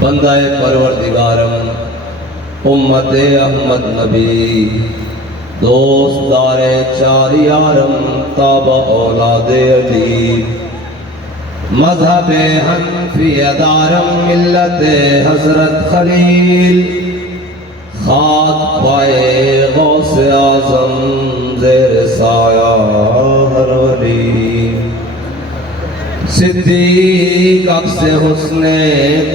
بندہ پروردگارم امت احمد نبی دوست دار چار یارم تابع اولاد علی مذہب حنفیہ دارم ملت حضرت خلیل خاک پائے غوث اعظم زیر سایہ ہر ولی صدیق عکس حسن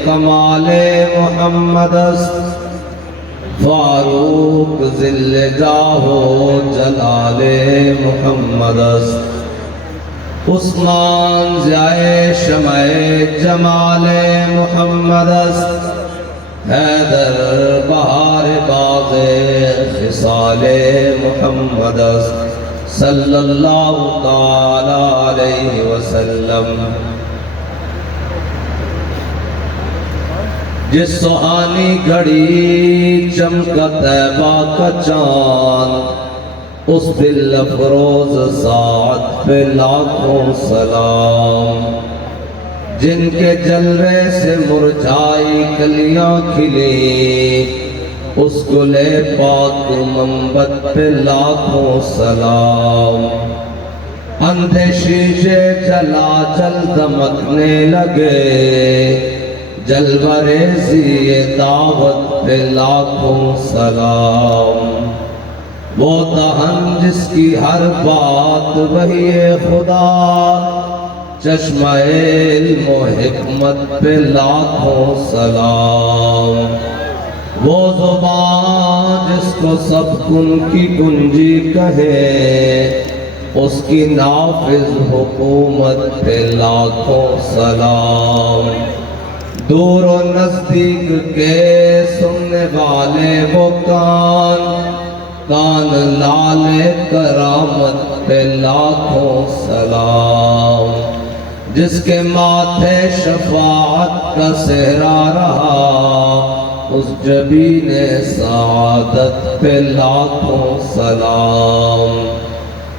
کمال محمد است فاروق ذل جاہ و جلال محمد است عثمان ضیاء شمع جمال محمد است حیدر بہار باغ خصال محمد است صلی اللہ تعالی علیہ وسلم جس سہانی گھڑی چمکا طیبہ کا چاند اس دل افروز ساعت پہ لاکھوں سلام جن کے جلوے سے مرجھائی کلیاں کھلی اس گل پاک منبت پہ لاکھوں سلام اندھے شیشے جلا جل دمکنے لگے جلوہ ریزی دعوت پہ لاکھوں سلام وہ دہن جس کی ہر بات وہی خدا چشمہ علم و حکمت پہ لاکھوں سلام وہ زبان جس کو سب کن کی کنجی کہے اس کی نافذ حکومت پہ لاکھوں سلام دور و نزدیک کے سننے والے وہ کان لال کرامت پہ لاکھوں سلام جس کے ماتھے شفاعت کا صحرا رہا اس جبین سعادت پہ لاکھوں سلام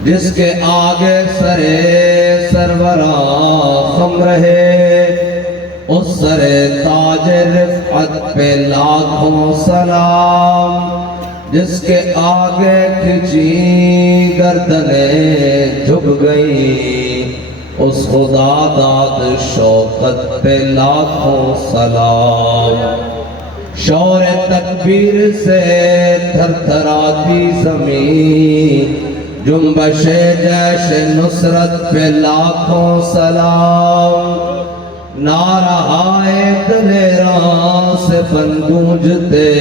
جس کے آگے سرے سروراں خم رہے اس سرے تاج رفعت پہ لاکھوں سلام جس کے آگے کھچی گردنیں جھک گئی اس خدا داد شوقت پہ لاکھوں سلام شور تکبیر سے تھر تھراتی زمین جنبش جیش نصرت پہ لاکھوں سلام نعرہائے دلیراں سے بنگونجتے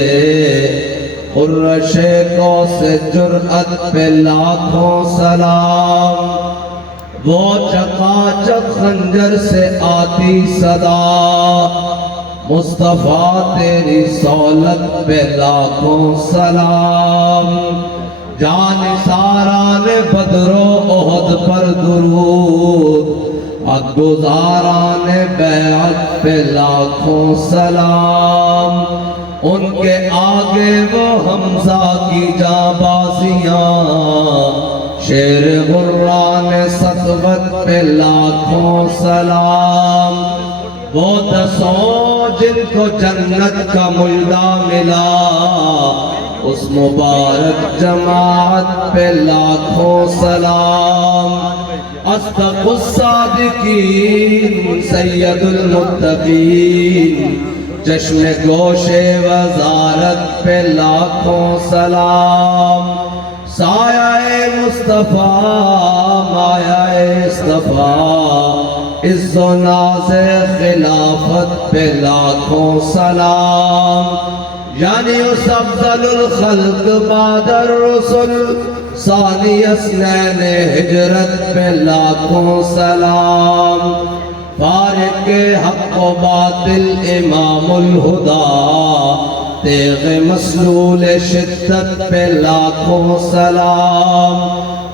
قرش کو سے جرأت پہ لاکھوں سلام وہ چکا چک خنجر سے آتی صدا مصطفیٰ تیری سولت پہ لاکھوں سلام جانثاران بدر و احد پر درود گزاران بیعت پہ لاکھوں سلام ان کے آگے وہ حمزہ کی جانبازیاں شیر غران سطوت پہ لاکھوں سلام وہ دسوں جن کو جنت کا ملدہ ملا اس مبارک جماعت پہ لاکھوں سلام اصدق الصادقین سید المتقین چشم گوش وزارت پہ لاکھوں سلام سایہ مصطفیٰ مایہ اصطفیٰ عز و ناز خلافت پہ لاکھوں سلام یعنی اس افضل الخلق بعد الرسل ثانی اثنین ہجرت پہ لاکھوں سلام فارق حق و باطل امام الہدا تیغ مسلول شدت پہ لاکھوں سلام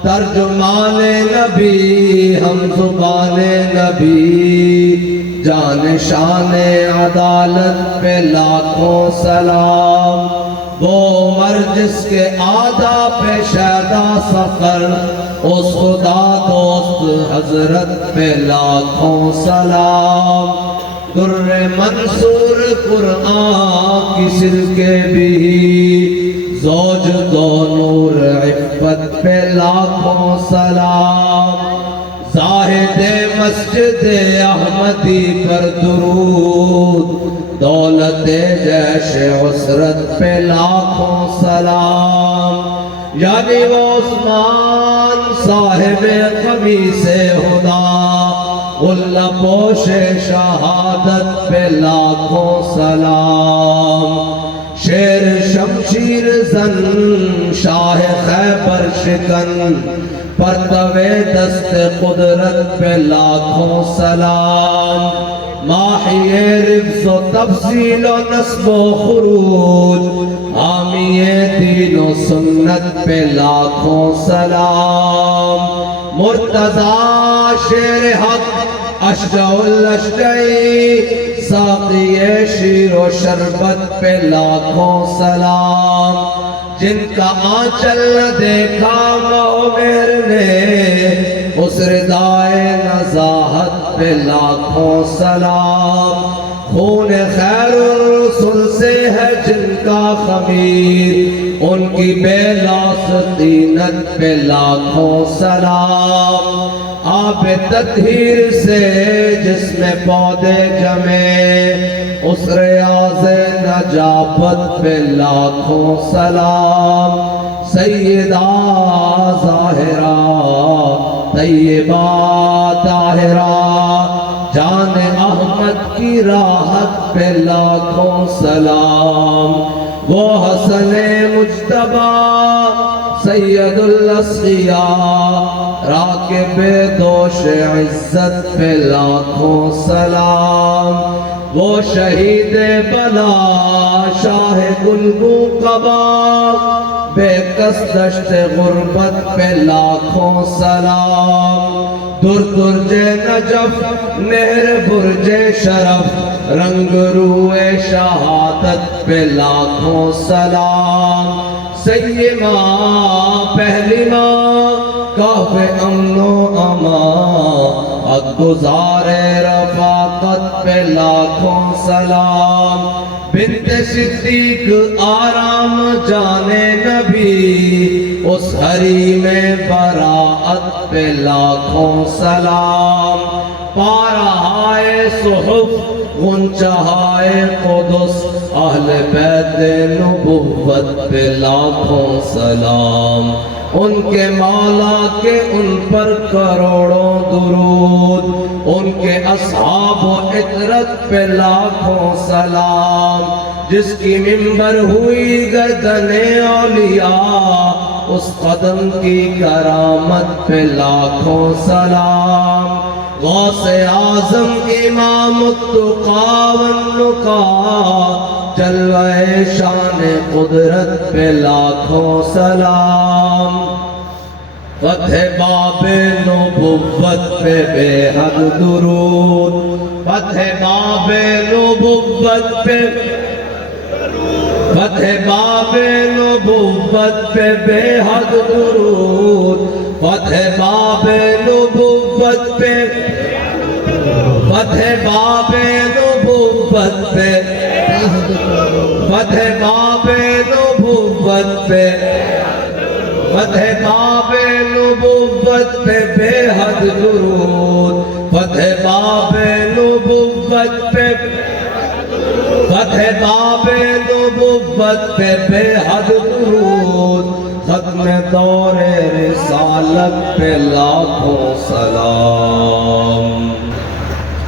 ترجمان نبی ہم زبان نبی جان شان عدالت پہ لاکھوں سلام وہ عمر جس کے آدھا پہ شیدا سفر اس خدا دوست حضرت پہ لاکھوں سلام در منصور قرآن کی سلکے بھی زوج دو نور عفت پہ لاکھوں سلام زاہد مسجد احمدی پر درود دولت جیش عسرت پہ لاکھوں سلام یعنی وہ عثمان صاحب قمیص ہدا غلہ پوش شہادت پہ لاکھوں سلام شیر شمشیر زن شاہ خیبر شکن پرتوے دست قدرت پہ لاکھوں سلام ماحی رفظ و تفصیل و نصب و خروج حامی دین و سنت پہ لاکھوں سلام مرتضی شیر حق اشجع الاشجعی ساقی شیر و شربت پہ لاکھوں سلام جن کا آنچل نہ دیکھا مہر نے اس ردائے نزاہت پہ لاکھوں سلام خون خیر الرسل سے ہے جن کا خمیر ان کی بے لاس طینت پہ لاکھوں سلام آب تطہیر سے جس میں پودے جمے اس ریاض نجابت پہ لاکھوں سلام سیدہ ظاہرہ طیبہ طاہرہ جان احمد کی راحت پہ لاکھوں سلام وہ حسن مجتبی سید الاسقیاء راکب دوش عزت پہ لاکھوں سلام وہ شہید بلا شاہ گلگو قبا بے کس دشت غربت پہ لاکھوں سلام در درج نجف نہر برج شرف رنگ روئے شہادت پہ لاکھوں سلام سیما پہلی ماں کاف امن و امان گزار رفاقت پہ لاکھوں سلام بنت صدیق آرام جانے نبی اس حریم براعت پہ لاکھوں سلام پارہائے صحف غنچہائے قدس اہل بیت نبوت پہ لاکھوں سلام ان کے مولا کے ان پر کروڑوں درود ان کے اصحاب و عطرت پہ لاکھوں سلام جس کی منبر ہوئی گردن اولیاء اس قدم کی کرامت پہ لاکھوں سلام غوث اعظم امام التقا والنقا جلوہ شان قدرت پہ لاکھوں سلام فتح باب نبوت پہ بے حد درود فتح باب نبوت پہ فتح باب نبوت پہ بے حد درود فتح باب نبوت پہ فتح باب نبوت پہ فتح باب نبوت پہ فتح باب نبوت پہ بے حد درود فتح باب نبوت پہ فتح باب نبوت پہ بے حد درود ختم دور رسالت پہ لاکھوں سلام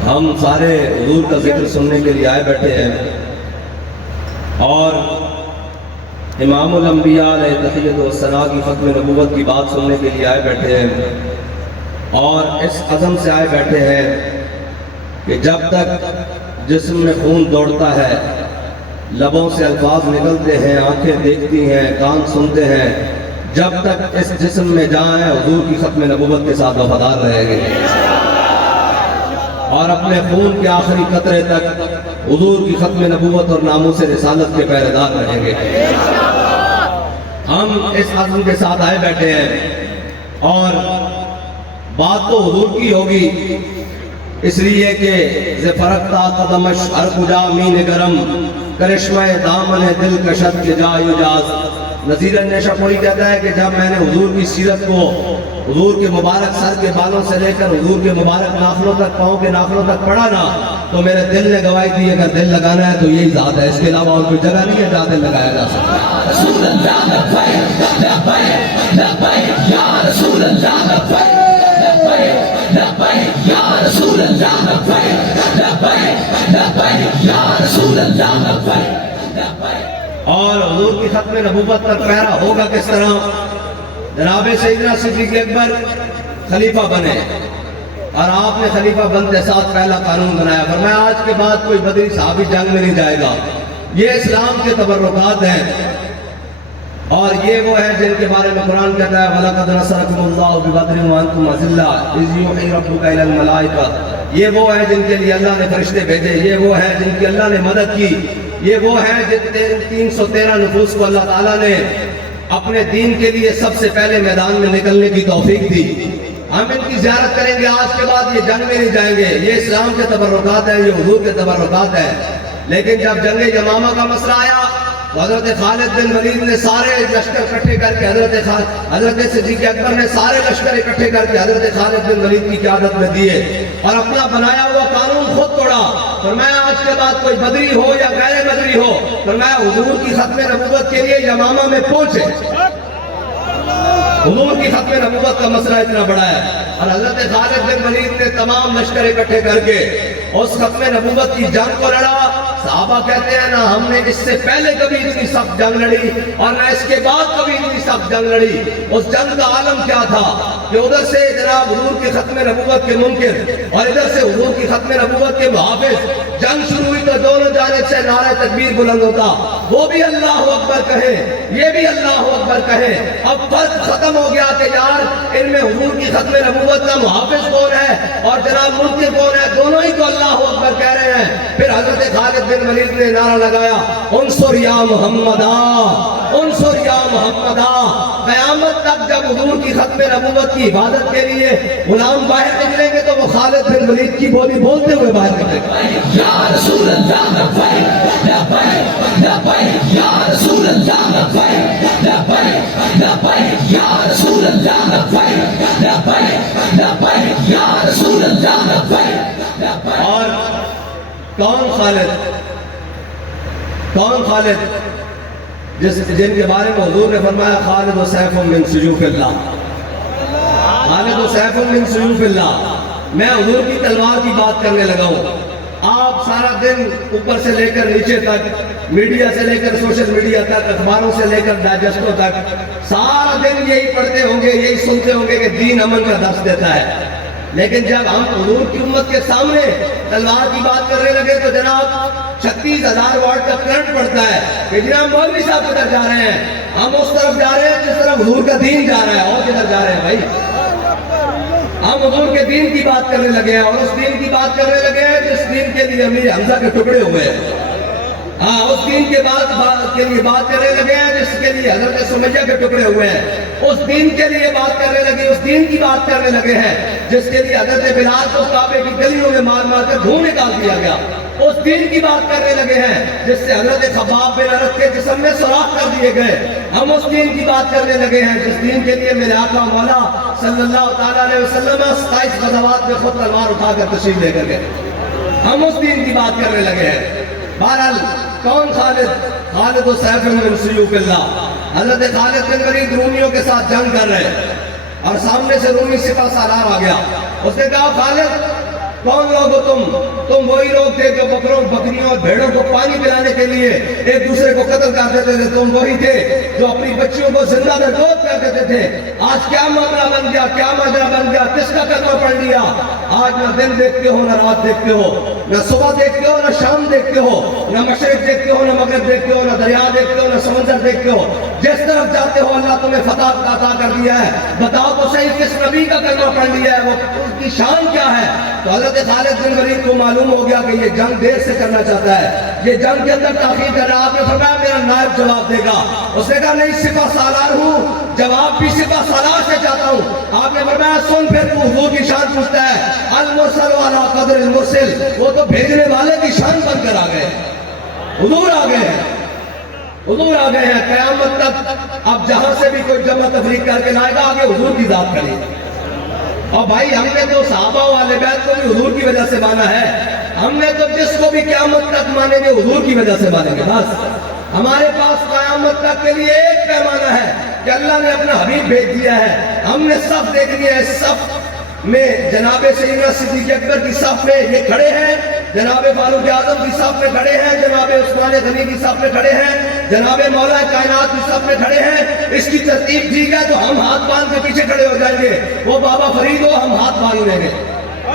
ہم سارے حضور کا ذکر سننے کے لیے آئے بیٹھے ہیں اور امام الانبیاء علیہ تحیت و ثنا کی ختم نبوت کی بات سننے کے لیے آئے بیٹھے ہیں اور اس عزم سے آئے بیٹھے ہیں کہ جب تک جسم میں خون دوڑتا ہے لبوں سے الفاظ نکلتے ہیں آنکھیں دیکھتی ہیں کان سنتے ہیں جب تک اس جسم میں جان ہے حضور کی ختم نبوت کے ساتھ وفادار رہیں گے اور اپنے خون کے آخری قطرے تک حضور کی ختم نبوت اور ناموس رسالت کے پہرے دار رہیں گے ہم اس عزم کے ساتھ آئے بیٹھے ہیں اور بات تو حضور کی ہوگی اس لیے کہ ز فرقتا قدمش ہر کجا مین گرم کرشمہ دامن دل کشد کے جا یجاز۔ نذیر نیشہ پوری کہتا ہے کہ جب میں نے حضور کی سیرت کو حضور کے مبارک سر کے بالوں سے لے کر حضور کے مبارک ناخنوں تک، پاؤں کے ناخنوں تک پڑھا نا، تو میرے دل نے گواہی دی اگر دل لگانا ہے تو یہی ذات ہے، اس کے علاوہ اور کوئی جگہ نہیں ہے جہاں دل لگایا جا سکتا ہے۔ رسول اللہ لبیک لبیک لبیک یا رسول اللہ لبیک لبیک لبیک یا رسول اللہ لبیک لبیک لبیک یا رسول اللہ لبیک لبیک۔ اور حضور کی ختم نبوت پر پہرا ہوگا کس طرح؟ جناب سیدنا صدیق اکبر خلیفہ بنے اور آپ نے خلیفہ بنتے ساتھ پہلا قانون بنایا، فرمایا آج کے بعد کوئی بدری صحابی جنگ میں نہیں جائے گا۔ یہ اسلام کے تبرکات ہیں اور یہ وہ ہیں جن کے بارے میں قرآن کہتا ہے وَلَقَدْ نَصَرَكُمُ اللَّهُ بِبَدْرٍ وَأَنْتُمْ أَذِلَّةٌ إِذْ يُوحِي رَبُّكَ إِلَى الْمَلَائِكَةِ۔ یہ وہ ہیں جن کے لیے اللہ نے فرشتے بھیجے، یہ وہ ہیں جن کی اللہ نے مدد کی، یہ وہ ہیں جن 313 نفوس کو اللہ تعالیٰ نے اپنے دین کے لیے سب سے پہلے میدان میں نکلنے کی توفیق دی۔ ہم ان کی زیارت کریں گے، آج کے بعد یہ جنگ میں نہیں جائیں گے، یہ اسلام کے تبرکات ہیں، یہ حضور کے تبرکات ہیں۔ لیکن جب جنگ یمامہ کا مسئلہ آیا تو حضرت خالد بن ولید نے سارے لشکر اکٹھے کر کے حضرت صدیق اکبر نے سارے لشکر اکٹھے کر کے حضرت خالد بن ولید کی قیادت میں دیے اور اپنا بنایا ہوا قانون خود توڑا۔ فرمایا آج کے بعد کوئی بدری ہو یا غیر بدری ہو، فرمایا حضور کی ختم نبوت کے لیے یمامہ میں پہنچے۔ حضور کی ختم نبوت کا مسئلہ اتنا بڑا ہے اور حضرت خالد بن ولید نے تمام لشکر اکٹھے کر کے اس ختم نبوت کی جنگ کو لڑا۔ صحابہ کہتے ہیں نہ ہم نے اس سے پہلے کبھی اتنی سخت جنگ لڑی اور نہ اس کے بعد کبھی اتنی سخت جنگ لڑی۔ اس جنگ کا عالم کیا تھا کہ ادھر سے جناب حضور کی ختم نبوت کے منکر اور ادھر سے حضور کی ختم نبوت کے محافظ، جنگ شروع ہوئی تو دونوں جانب سے نعرہ تکبیر بلند ہوتا، وہ بھی اللہ اکبر کہیں، یہ بھی اللہ اکبر کہیں۔ اب فرق ختم ہو گیا کہ یار ان میں حضور کی ختم نبوت کا محافظ کون ہے اور جناب منکر کون ہے، دونوں ہی تو اللہ اکبر کہہ رہے ہیں۔ پھر حضرت خالد بن ولید نے نعرہ لگایا انصر یا محمدہ، انصر یا محمدہ۔ قیامت تک جب حضور کی ختم نبوت کی عبادت کے لیے غلام باہر نکلیں گے تو وہ خالد بن ولید کی بولی بولتے ہوئے باہر نکلیں گے۔ یا رسول اللہ لبیک لبیک لبیک یا رسول اللہ لبیک لبیک لبیک یا رسول اللہ لبیک لبیک لبیک یا رسول اللہ لبیک۔ اور کون خالد جن کے بارے میں حضور نے فرمایا خالد و سیف من سیوف اللہ، خالد و سیف من سیوف اللہ۔ میں حضور کی تلوار کی بات کرنے لگا ہوں۔ آپ سارا دن اوپر سے لے کر نیچے تک، میڈیا سے لے کر سوشل میڈیا تک، اخباروں سے لے کر ڈائجسٹوں تک سارا دن یہی پڑھتے ہوں گے، یہی سنتے ہوں گے کہ دین امن کا درس دیتا ہے۔ لیکن جب ہم حضور کی امت کے سامنے تلوار کی بات کرنے لگے تو جناب 36,000 واٹ کا کرنٹ پڑتا ہے کہ جناب مولوی صاحب کدھر جا رہے ہیں؟ ہم اس طرف جا رہے ہیں جس طرف حضور کا دین جا رہا ہے۔ اور کدھر جا رہے ہیں بھائی؟ ہم حضور کے دین کی بات کرنے لگے ہیں اور اس دین کی بات کرنے لگے ہیں جس دین کے لیے امیر حمزہ کے ٹکڑے ہوئے ہیں۔ ہاں، اس دین کے لیے بات کرنے لگے ہیں جس کے لیے حضرت سمیہ کے ٹکڑے ہوئے ہیں۔ اس دین کے لیے بات کرنے لگے، اس دین کی بات کرنے لگے ہیں جس کے لیے حضرت بلال کو کعبے کی گلیوں میں مار مار کر دھوں نکال دیا گیا۔ اس دین کی بات کرنے لگے ہیں جس سے حضرت خباب بن ارت کے جسم میں سوراخ کر دیے گئے۔ ہم اس دین کی بات کرنے لگے ہیں جس دین کے لیے میرے آقا مولا صلی اللہ تعالیٰ علیہ وسلم 27 غزوات میں خود تلوار اٹھا کر تشریف لے کر گئے۔ ہم اس دین کی بات کرنے لگے ہیں۔ بہرحال کون خالد و سیف من سیوف اللہ۔ حضرت خالد بن ولید رومیوں کے ساتھ جنگ کر رہے اور سامنے سے رومی سپہ سالار آ گیا۔ اس نے کہا خالد کون لوگ ہو تم وہی لوگ تھے جو بکریوں اور بھیڑوں کو پانی پلانے کے لیے ایک دوسرے کو قتل کر دیتے تھے، تم وہی تھے جو اپنی بچیوں کو زندہ دردوت کر دیتے تھے۔ آج کیا معاملہ بن گیا، کیا ماجرا بن گیا، کس کا کلمہ پڑھ لیا؟ آج نہ دن دیکھتے ہو، نہ رات دیکھتے ہو، نہ صبح دیکھتے ہو، نہ شام دیکھتے ہو، نہ مشرق دیکھتے ہو، نہ مغرب دیکھتے ہو، نہ دریا دیکھتے ہو، نہ سمندر دیکھتے ہو۔ جس طرف جاتے ہو اللہ تمہیں فتح عطا کر دیا ہے۔ بتاؤ تو صحیح کس نبی کا کلمہ پڑھ لیا ہے، وہ اس کی شان کیا ہے؟ تو حضرت حضرت خالد بن ولید کو معلوم ہو گیا کہ یہ جنگ دیر سے کرنا چاہتا ہے، یہ جنگ کے اندر تاخیر کر رہا. آپ نے فرمایا میرا نائب جواب دے گا. اس نے کہا نہیں، سپہ سالار ہوں، جواب بھی سپہ سالار سے چاہتا ہوں. آپ نے فرمایا سن پھر تو حضور کی شان پوچھتا ہے. المرسل علی قدر المرسل، وہ تو بھیجنے والے کی شان بن کر آ گئے. حضور آ گئے ہیں، حضور آ گئے ہیں. قیامت تک اب جہاں سے بھی کوئی جمع تفریق کر کے لائے گا آگے حضور کی ذات کرے. اور بھائی ہم نے تو صحابہ والے بیت کو بھی حضور کی وجہ سے مانا ہے. ہم نے تو جس کو بھی قیامت تک مانیں گے حضور کی وجہ سے مانیں گے. بس ہمارے پاس قیامت تک کے لیے ایک پیمانہ ہے کہ اللہ نے اپنا حبیب بھیج دیا ہے. ہم نے صف دیکھ لیا ہے، صف میں جناب سیدنا صدیق اکبر کی صف میں یہ کھڑے ہیں، جناب فاروق اعظم کی صف میں کھڑے ہیں، جناب عثمان غنی کی صف میں کھڑے ہیں، جناب مولا کائنات کی صف میں کھڑے ہیں. اس کی ترتیب ٹھیک ہے تو ہم ہاتھ باندھ کے پیچھے کھڑے ہو جائیں گے. وہ بابا فرید ہو ہم ہاتھ باندھ لیں گے،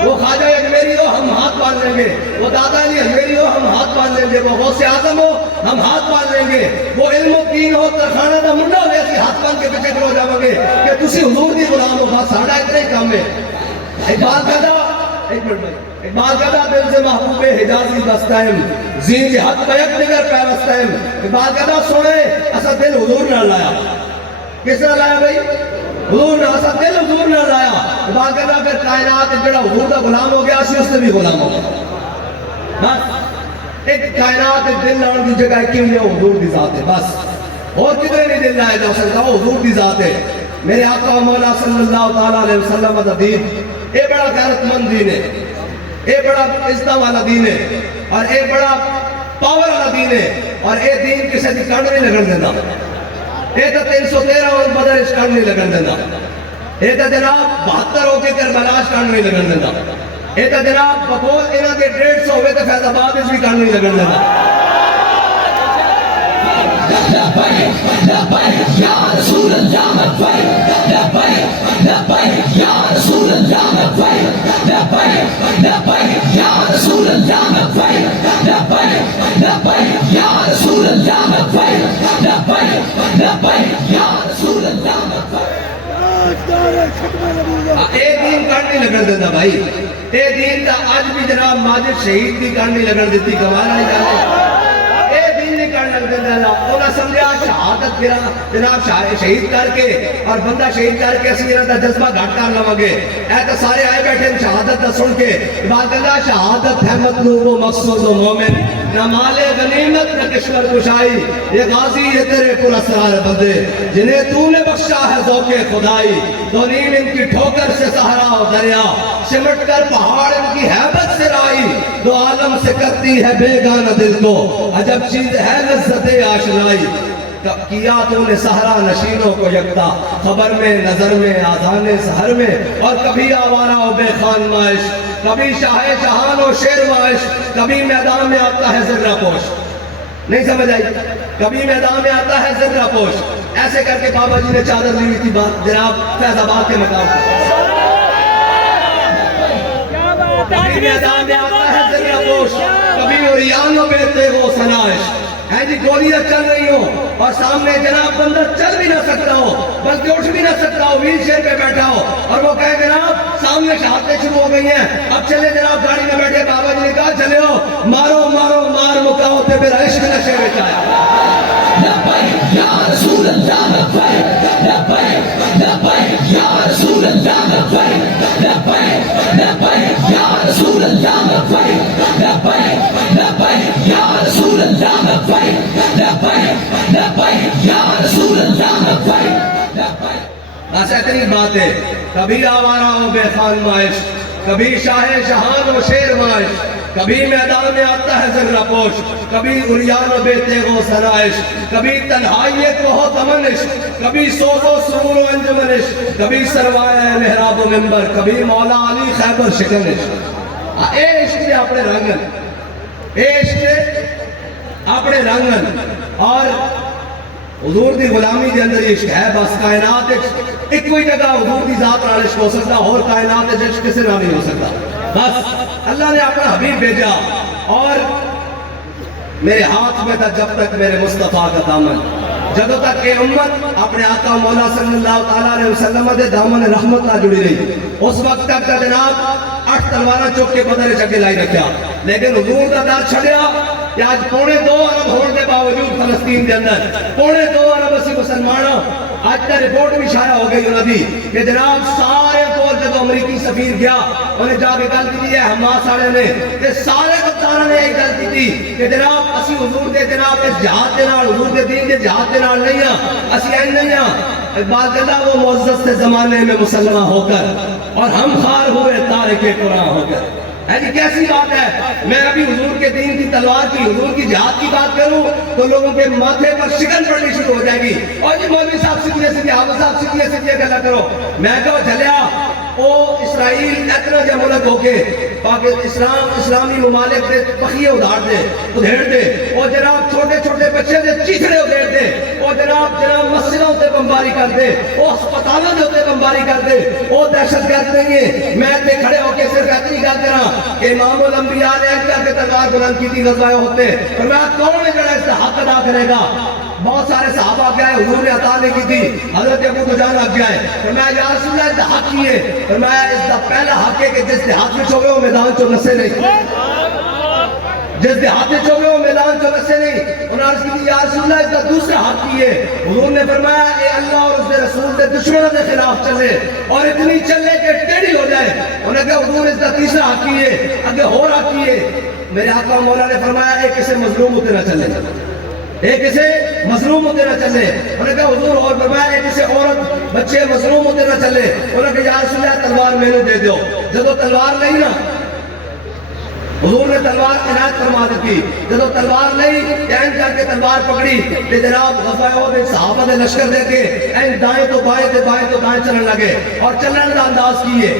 وہ خواجہ اجمیری ہو ہم ہاتھ باندھ لیں گے، وہ دادا علی اجمیری ہو ہم ہاتھ باندھ لیں گے، وہ غوث اعظم ہو ہم ہاتھ باندھ لیں گے، وہ علم و دین ہو ترخانہ دا منڈا ہو ایسی ہاتھ باندھ کے پیچھے کھڑے ہو جاؤں گے کہ تسی حضور دی غلام ہو. بس ساڑھا اتنے ہی کام ہے. اقبال کہتا، ایک منٹ بھائی، اقبال کہتا دل سے محبوب حجازی بستہم زین جہت بیک نگر پیوستہم. اقبال کہتا سونے اسا دل حضور نہ لایا. کس طرح لایا بھائی؟ حضور نہ، اسا دل حضور نہ لایا. اقبال کہتا پھر کائنات جڑا حضور دا غلام ہو گیا اسی اس سے بھی غلام ہو گیا. بس ایک کائنات دل لاؤں کی جگہ کیوں یہ حضور دی ذات ہے. بس اور کدھر نہیں دل لایا جا سکتا، وہ حضور دی ذات ہے. میرے آقا و مولا صلی اللہ تعالیٰ علیہ وسلم دا دین اے بڑا غیرت مند دین ہے، اے بڑا عزت والا دین ہے، اور اے بڑا پاور والا دین ہے. اور اے دین کسی دی کنڈ نہیں لگن دینا. اے تو 313 بدر اس کنڈ نہیں لگن دینا. اے تو جناب 72 ہو کے کربلا اس کنڈ نہیں لگن دینا. اے تو جناب بقول انہاں دے 150 ہوئے تو فیض آباد اس بھی کنڈ نہیں لگن دینا. لبیک لبیک یا رسول اللہ لبیک لبیک لبیک یا رسول اللہ لبیک لبیک لبیک یا رسول اللہ لبیک لبیک لبیک یا رسول اللہ لبیک لبیک لبیک یا رسول اللہ لبیک. اے دین کان نہیں لگن دیتا بھائی. اے دین دا آج بھی جناب ماجد شہید کی کان نہیں لگن دیتی. کمال نہیں جانے انہاں سمجھا شہادت جناب شہید کر کے اور بندہ شہید کر کے اسی انہاں دا جذبہ گھٹ کر لواں گے. اے تو سارے آئے بیٹھے شہادت دا سن کے. بات اللہ شہادت ہے مطلوب و مقصود و مومن، نہ مال غنیمت نہ کشور کشائی. یہ غازی یہ تیرے پر اسرار بندے جنہیں تو نے بخشا ہے ذوق خدائی. دو نیم ان کی ٹھوکر سے صحرا و دریا، سمٹ کر پہاڑ ان کی ہیبت سے رائی. دو عالم سے کرتی ہے بیگانہ دل کو عجب چیز ہے لذت آشنائی. کیا تو نے صحرا نشینوں کو یکتا، خبر میں نظر میں آذان سحر میں. اور کبھی آوارہ و بے خان مائش، کبھی شاہ جہان و شیر مائش. کبھی میدان میں آتا ہے زرہ پوش، نہیں سمجھ آئی، کبھی میدان میں آتا ہے زرہ پوش. ایسے کر کے بابا جی نے چادر لی ہوئی تھی جناب فیض آباد کے مقام پر. کبھی میدان میں آتا ہے زرہ پوش، کبھی اوریانوں پہ تیغو سنائش. ہے جی گولیاں چل رہی ہوں اور سامنے جناب بندہ چل بھی نہ سکتا ہو بلکہ اٹھ بھی نہ سکتا ہو، ویل چیئر پہ بیٹھا ہو اور وہ کہے جناب سامنے شہادتیں شروع ہو گئی ہیں، اب چلے جناب گاڑی میں بیٹھے. بابا جی نے کہا چلے ہو مارو مارو مار مکاؤ تے میرا عشق نشے میں چاہے. لبیک یا رسول اللہ لبیک لبیک لبیک یا رسول اللہ لبیک لبیک لبیک یا رسول اللہ لبیک لبیک لبیک یا رسول اللہ لبیک لبیک لبیک یا رسول اللہ لبیک لبیک. بس اتنی بات ہے. کبھی آوارہ و بے خان مائش، کبھی شاہ جہان و شیر مائش. کبھی میدان میں آتا ہے زرہ پوش، کبھی عریان و بے تیغ و سرائش. کبھی تنہائی کوہ و تمنش، کبھی سوز و سرور و انجمنش. کبھی سروائے محراب و منبر، کبھی مولا علی خیبر شکنش. اے عشق نے اپنے رنگن، اے عشق نے اپنے رنگن. اور حضور دی غلامی کے اندر عشق ہے. بس کائنات ایک کوئی جگہ حضور دی ذات نال عشق ہو سکتا، اور کائنات عشق کسی نال نہیں ہو سکتا. بس اللہ نے اپنا حبیب بھیجا اور میرے ہاتھ میں تھا جب تک میرے مصطفیٰ کا دامن. جدو تک کہ امت اپنے آقا مولا صلی اللہ تعالیٰ علیہ وسلم دے دامن رحمت نہ جڑی رہی، اس وقت تک کا جناب 8 تلوار چک کے بدر چکے لائی رکھیا لیکن حضور کا در چھڑیا کہ آج 2.25 ارب ہونے کے باوجود فلسطین کے اندر 2.25 ارب اسی مسلمانوں آج تا رپورٹ بھی شائع ہو گئی انہوں دی کہ جناب سارے طور جب امریکی سفیر گیا انہیں جا کے گل کی ہے حماس والے نے کہ سارے کپتانوں نے ایک گل کی تھی کہ جناب اسی حضور کے جناب اس جہاد کے نال حضور کے دین کے جہاد کے نال نہیں ہیں اسی این نہیں ہیں اقبال کہتا وہ معزز تھے زمانے میں مسلمان ہو کر اور ہم خار ہوئے تارک قرآن ہو کر ایسی کیسی بات ہے میں ابھی حضور کے دین کی تلوار کی حضور کی جہاد کی بات کروں تو لوگوں کے ماتھے پر شکن پڑنی شروع ہو جائے گی اور جی مولوی صاحب سیدھے سیدھے حافظ صاحب سیدھے سیدھے گلا کرو میں کہو چلیا او اسرائیل اتنا جا ملک ہو کے اسلامی ممالک دے پخیے ادھیڑ دے اور جناب چھوٹے چھوٹے بچے دے چیتھڑے ادھیڑ دے اور جناب مسجدوں تے بمباری کر دے اور ہسپتالوں دے تے بمباری کر دے اور دہشت گرد نہیں ہے میں تے کھڑے ہو کے صرف اتنی گل کراں کہ امام الانبیاء نے کیا کہ تلوار بلند کی تھی غزوہ ہوتے اور میں کون ہے جڑا اس کا حق ادا کرے گا بہت سارے صحابہ کیا ہے حضور نے عطا نہیں کی تھی حضرت ابو دجان آگ گیا ہے تو میں یا رسول اللہ اس کا حق کی ہے تو میں اس کا پہلا حق ہے کہ جس دیہات میں چھوڑے وہ میدان چو نسے نہیں جس دیہات میں چھوڑے وہ میدان چو نسے نہیں انہوں نے عرض کی تھی یا رسول اللہ اس کا دوسرا حق کی ہے حضور نے فرمایا اے اللہ اور اس کے رسول کے دشمنوں کے خلاف چلے اور اتنی چلے کہ ٹیڑھی ہو جائے انہوں نے کہا حضور اس کا تیسرا حق کی ہے اگے ہو رہا کی ہے میرے آقا مولا نے فرمایا ایک اسے مظلوم ہوتے نہ چلے ایک اسے مظلوم ہوتے نہ چلے انہوں نے کہا حضور اور فرمایا ایک اسے عورت بچے مظلوم ہوتے نہ چلے انہوں نے کہا یا رسول اللہ تلوار میں نے دے دیو جب وہ تلوار نہیں نا حضور نے تلوار عنایت فرما دیتی جب وہ تلوار نہیں این کر کے تلوار پکڑی کہ جناب غزوہ احد صحابہ نے لشکر دے کے این دائیں تو بائیں تے بائیں تو دائیں چلن لگے اور چلن کا انداز کیے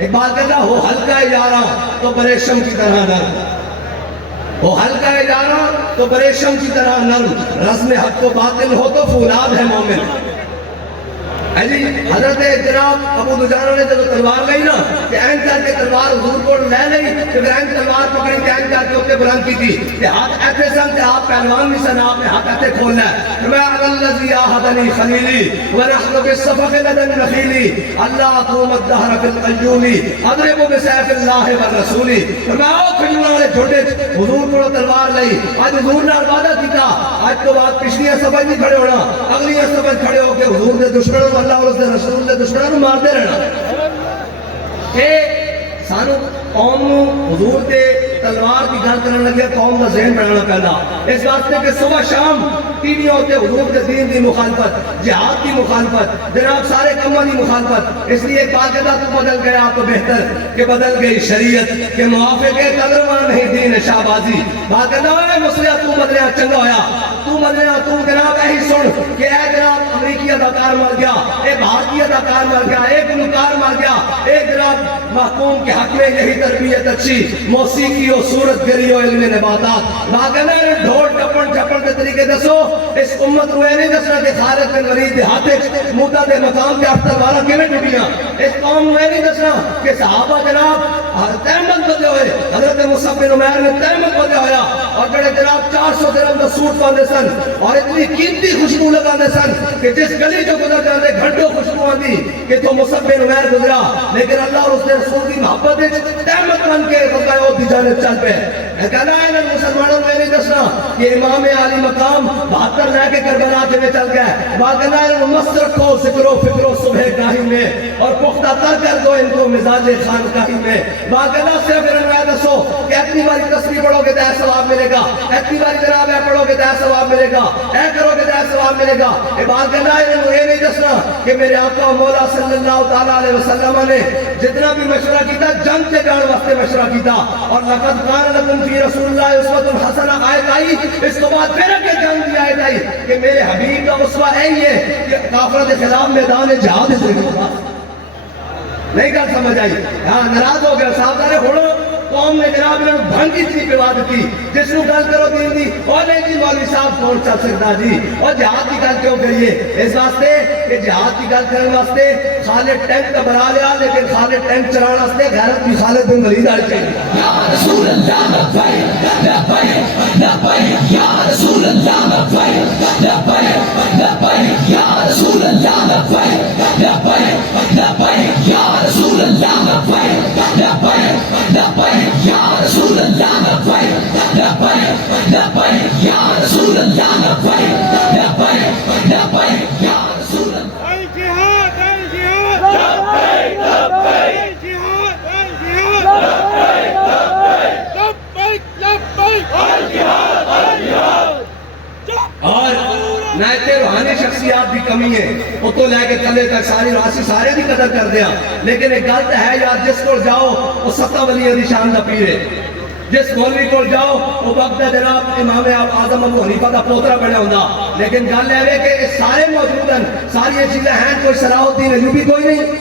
اقبال کہتا ہو ہلکا یاراں تو پریشم کی طرح نرم وہ ہلکا ہے جانا تو پریشم کی طرح نرم رزم حق و باطل ہو تو فولاد ہے مومن حضرت جناب ابو دجانہ نے جب تلوار لئی نا کہ این کر کے تلوار حضور کو لے لئی کہ این تلوار پکڑی کہ این کر کے ہوتے بلند کی تھی کہ ہاتھ ایسے سن کہ آپ پہلوان بھی سن آپ نے ہاتھ ایسے کھولنا ہے میں اللذی آہدنی خلیلی ونحن بالصفق لدن نخیلی اللہ اقوم الدہر فی القیومی اضرب بسیف اللہ والرسولی میں آؤ کھجونا والے جھوٹے حضور کو تلوار لئی آج حضور نے عبادہ کی تھا آج تو بات پچھلیاں سبج نہیں کھڑے ہونا اگلیاں سبج کھڑے ہو کے حضور نے دشمنوں اللہ اور اس نے رسول نے دشمنوں مارتے رہنا کہ سانو قوم حضور کے تلوار کی گل کرنے لگے قوم کا ذہن بنانا پہلا اس واسطے کہ صبح شام ٹی وی ہوتے حضور کے دین کی مخالفت جہاد کی مخالفت جناب سارے کموں کی مخالفت اس لیے کاغذہ تو بدل گیا تو بہتر کہ بدل گئی شریعت کہ موافق قدرمان نہیں دین شہبازی باقاعدہ ہے مسئلہ تو بدلیا چنگا ہویا تو بدلیا تو جناب ایہی سن کہ اے جناب امریکی اداکار مر گیا اے بھارتی اداکار مر گیا اے گلوکار مر گیا اے جناب محکوم کے حق میں یہی تربیت اچھی موسیقی و صورت گری و علم نباتات باقاعدہ ہے ڈھول ٹپن چھپن کے طریقے دسو اس امت روئے نہیں دسنا کہ خالد بن ولید دیہاتے موتا دے مقام کے افتر والا کیویں ٹوٹیاں اس قوم روئے نہیں دسنا کہ صحابہ جناب تحمد بدے ہوئے حضرت مصعب بن عمیر نے تحمد بدے ہویا اور جڑے جناب 400 درہم کا سوٹ پاندے سن اور اتنی قیمتی خوشبو لگاندے سن کہ جس گلی جو گزر جاندے گھنٹوں خوشبو آندی کہ تو مصعب بن عمیر گزرا لیکن اللہ اور اس نے رسول کی محبت تحمد بن کے غزوہ احد دی جانب چل پے کہنا ہے نا مسلمانوں میں نہیں دسنا کہ امام علی مقام 72 لے کے کربلا میں چل گئے باقاعدہ ہے مست رکھو ذکر و فکر و صبح گاہی میں اور پختہ تر کر دو ان کو مزاج خانقاہی میں باقاعدہ صرف انہوں نے دسو کہ اتنی باری تسبیح پڑھو گے تو ثواب ملے گا اتنی باری جناب ہے پڑھو گے تو ثواب ملے گا اے کرو گے تو ثواب ملے گا باقاعدہ ہے انہوں نے نہیں دسنا کہ میرے آقا مولا صلی اللہ تعالیٰ علیہ وسلم نے جتنا بھی مشورہ کیتا جنگ سے جان واسطے مشورہ کیتا اور لقد کان لکم فی رسول اللہ اسوۃ حسنہ آیت آئی اس کے بعد پھر کے جنگ کی آیت آئی کہ میرے حبیب کا اسوہ یہی ہے کہ کافروں کے خلاف میدان جہاد سے نہیں کر سمجھ آئی ہاں ناراض ہو گیا صاحب سارے ہوڑو قوم نے جناب انہوں نے بھنگی تھی پہ بات کی جس نے گل کرو دین دی اور نہیں جی مولوی صاحب کون چل سکتا جی اور جہاد کی گل کیوں کریے اس واسطے کہ جہاد کی گل کرنے واسطے خالد ٹینک کا بنا لیا لیکن خالد ٹینک چلانا واسطے غیرت بھی خالد بن ولید آئی چاہیے یا رسول اللہ لبیک لبیک لبیک یا رسول اللہ لبیک لبیک لبیک یا رسول اللہ لبیک لبیک لبیک یا رسول اللہ لبیک لبیک یا رسول اللہ لبیک لبیک لبیک یا رسول اللہ الجهاد الجهاد لبیک لبیک الجهاد الجهاد لبيك لبيك الجہاد الجہاد اور نایت روحانی شخصیات بھی کمی ہے وہ تو لے کے تلے تک ساری راسی سارے بھی قدر کر دیا لیکن ایک غلط ہے یار جس کو جاؤ وہ ستہ ولی علی شان دا پیر ہے جس مولوی کو جاؤ وہ وقت جناب امام اعظم ابو حنیفہ کا پوترا بنا ہوندا لیکن گل ہے کہ سارے موجود ہیں ساری یہ چیزیں ہیں کوئی صلاح الدین ایوبی کوئی نہیں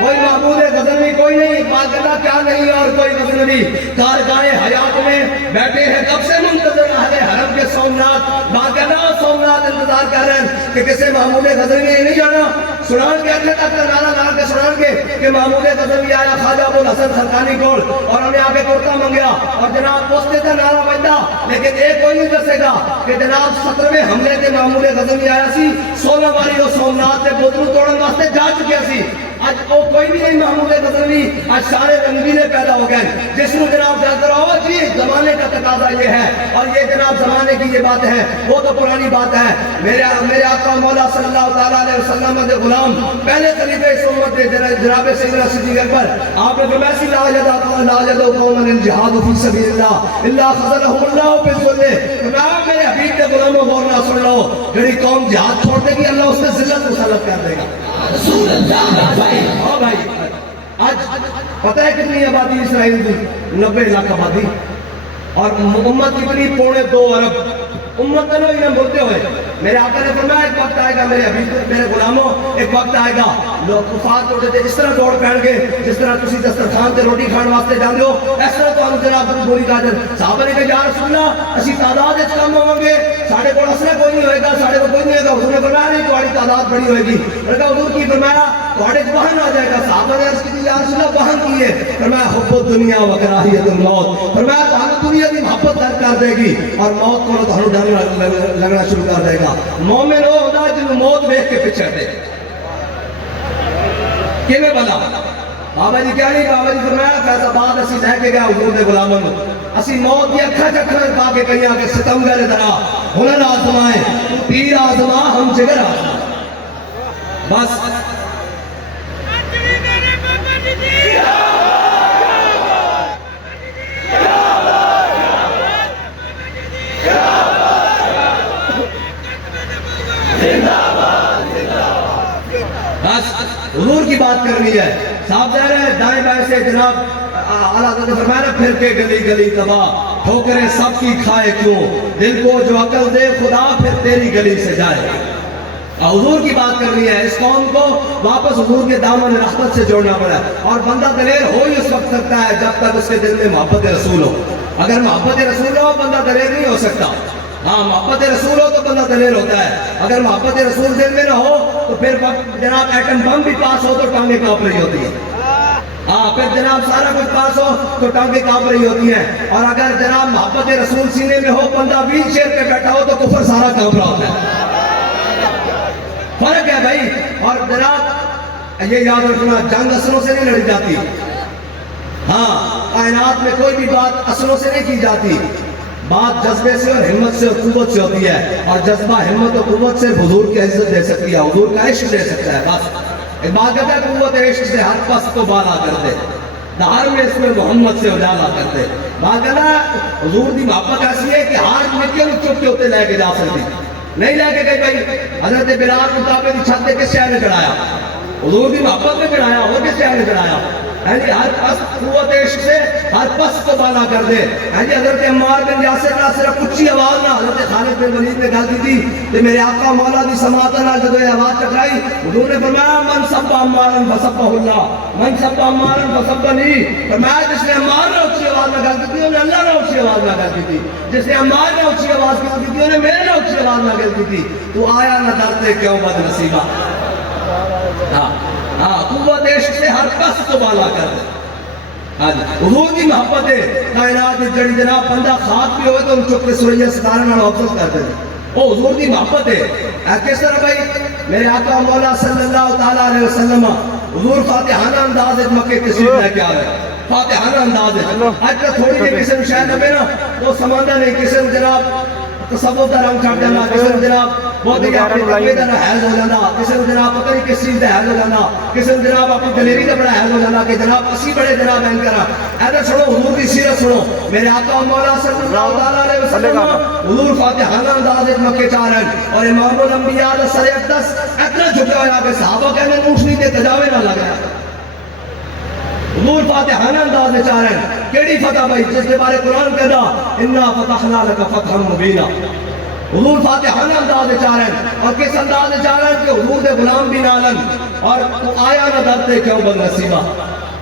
کوئی محمود غزنوی کوئی نہیں باقاعدہ کیا نہیں اور کوئی غزنوی کارگاہ حیات میں بیٹھے ہیں کب سے منتظر اہل حرم کے سومناتھ باقاعدہ سومناتھ انتظار کر رہے ہیں کہ کسے محمود غزنوی نہیں جانا سنان کے اگلے تک نعرہ لگا کے سنان کے کہ محمود غزنوی آیا خواجہ ابو الحسن خرقانی کول اور ہمیں آگے کرتا منگیا اور جناب پوستے تھا نعرہ بجتا لیکن ایک کوئی نہیں دسے گا کہ جناب 17ویں حملے کے محمود غزنوی آیا سی 16 باری وہ سومناتھ سے بوتلوں توڑن واسطے جا چکیا سی آج وہ کوئی بھی نہیں محمود غزنوی آج سارے رنگیلے پیدا ہو گئے جس نے جناب جاتا رہا جی زمانے کا تقاضا یہ ہے اور یہ جناب زمانے کی یہ بات ہے وہ تو پرانی بات ہے میرے آقا مولا صلی اللہ تعالیٰ علیہ وسلم کے غلام پہلے خلیفہ اس امت کے جناب سیدنا صدیق اکبر آپ نے فرمایا سی لا یدع قوما الجہاد فی سبیل اللہ الا خذلهم اللہ بالذل فرمایا میرے حبیب کے غلاموں غور نہ سن لو جڑی قوم جہاد چھوڑ دے گی اللہ اس پہ ذلت مسلط کر دے گا رسول اللہ ہاں بھائی آج پتہ ہے کتنی آبادی اسرائیل کی 90 لاکھ آبادی اور امت کتنی 2.25 ارب امت نے انہیں بولتے ہوئے میرے آقا نے فرمایا ایک وقت آئے گا میرے حبیب میرے غلاموں ایک وقت آئے گا لوگ کفار اٹھے تھے اس طرح دوڑ پھیل گئے جس طرح تسی دسترخوان تے روٹی کھان واسطے جاندے ہو اس طرح تو ہم جناب بوری قادر صحابہ نے کہا یا رسول اللہ اسی تعداد وچ کم ہوں گے ساڈے کول اصلا کوئی نہیں ہوئے گا ساڈے کو کوئی نہیں ہوئے گا حضور نے فرمایا نہیں تمہاری تعداد بڑی ہوئے گی اور کہا حضور کی فرمایا تمہارے بہن آ جائے گا صحابہ نے عرض کی یا رسول اللہ بہن کی ہے فرمایا حب الدنیا و کراہیت الموت فرمایا تمہیں دنیا کی محبت ترک کر دے گی اور موت کو تمہیں ڈر لگنا شروع کر دے گا مومن وہ ہوتا ہے جن موت دیکھ کے پیچھے ہٹے کیویں بلا بابا جی کیا نہیں بابا جی فرمایا فیض آباد اسی لے کے گیا حضور دے غلاموں کو اسی موت کی اکھا چکھا پا کے کہیں کہ ستمگر ذرا ہنر آزمائیں پیر آزما ہم جگر آزما بس حضور کی بات کرنی ہے صاحب ظاہر ہے دائیں بائیں سے جناب اعلیٰ حضرت نے فرمایا پھر کے گلی گلی تباہ ٹھوکریں سب کی کھائے کیوں دل کو جو عقل دے خدا پھر تیری گلی سے جائے حضور کی بات کرنی ہے اس قوم کو واپس حضور کے دامن رحمت سے جوڑنا پڑا ہے اور بندہ دلیر ہو ہی اس وقت سکتا ہے جب تک اس کے دل میں محبت رسول ہو اگر محبت رسول ہو بندہ دلیر نہیں ہو سکتا ہاں محبت رسول ہو تو بندہ دلیر ہوتا ہے اگر محبت رسول دل میں نہ ہو تو پھر جناب ایٹم بم بھی پاس ہو تو ٹانگیں کانپ رہی ہوتی ہیں ہاں پھر جناب سارا کچھ پاس ہو تو ٹانگیں کانپ رہی ہوتی ہیں اور اگر جناب محبت رسول سینے میں ہو بندہ ویل چیئر پہ بیٹھا ہو تو کفر سارا کانپ رہا ہوتا ہے فرق ہے بھائی اور جناب یہ یاد رکھنا جنگ اصلوں سے نہیں لڑی جاتی ہاں کائنات میں کوئی بھی بات اصلوں سے نہیں کی جاتی بات جذبے سے اور ہمت سے اور قوت سے ہوتی ہے اور جذبہ ہمت اور قوت سے حضور کی عزت دے سکتی ہے حضور کا عشق دے سکتا ہے بس ایک بات کہتا ہے قوت عشق سے ہر پس کو بالا کر دے دار میں اس میں محمد سے اجالا کر دے بات کہتا ہے حضور دی محبت ایسی ہے کہ ہار مٹیاں بھی چپ کے ہوتے لے کے جا سکتی نہیں لے کے گئی بھائی حضرت بلال مطابق کی چھت کس شہر نے چڑھایا حضور دی محبت میں چڑھایا اور کس شہر نے چڑھایا ہر پس قوت عشق سے ہر پس کو بالا کر دے حضرت عمار بن یاسر نہ صرف اچھی آواز نہ حضرت خالد بن ولید نے گل کی تھی کہ میرے آقا مولا دی سماعت نال جدوں یہ آواز ٹکرائی حضور نے فرمایا من سب عمارا فسبہ اللہ من سب عمارا فسبنی فرمایا جس نے عمار نے اچھی آواز میں گل کی تھی انہیں اللہ نے اچھی آواز میں گل کی تھی جس نے عمار نے اچھی آواز میں گل کی تھی انہیں میرے نے اچھی آواز میں گل کی تھی تو آیا نہ ڈرتے کیوں بد نصیبہ قوت عشق سے ہر پس کو بالا کر دے حضور کی محبت ہے کائنات جڑی جناب بندہ خاک بھی ہوئے تو ہم چپ کے سوریا ستارے نال افضل کرتے ہیں وہ حضور کی محبت ہے کس طرح بھائی میرے آقا مولا صلی اللہ تعالیٰ علیہ وسلم حضور فاتحانہ انداز مکے تشریف لے کے آ رہے ہیں فاتحانہ انداز ہے اج تک تھوڑی جی قسم شاید ہمیں نا وہ سماندہ نہیں قسم جناب تصوف دا رنگ چھٹ جانا قسم جناب بہت ہی اپنی تقوی دا حیض ہو جانا قسم جناب پتہ نہیں کس چیز دا حیض ہو جانا قسم جناب اپنی دلیری دا بڑا حیض ہو جانا کہ جناب اسی بڑے جناب اینکر ہیں ادھر سنو حضور کی سیرت سنو میرے آقا مولا صلی اللہ تعالی علیہ وسلم حضور فاتحانہ انداز ایک مکے چاہ رہے ہیں اور امام الانبیاء دا سر اقدس اتنا جھکا ہوا کہ صحابہ کہنے موشنی تے تجاوے نہ لگا حضور فاتحانہ انداز میں چاہ رہے ہیں کیڑی فتح بھائی جس کے بارے قرآن کہنا اِنَّا فَتَحْنَا لَكَ فَتْحًا مُبِينًا حضور فاتحانہ انداز میں چاہ رہے ہیں اور کس انداز میں چاہ رہے ہیں کہ حضور دے غلام بھی نالن اور تو آیا نہ درتے کیوں بد نصیبہ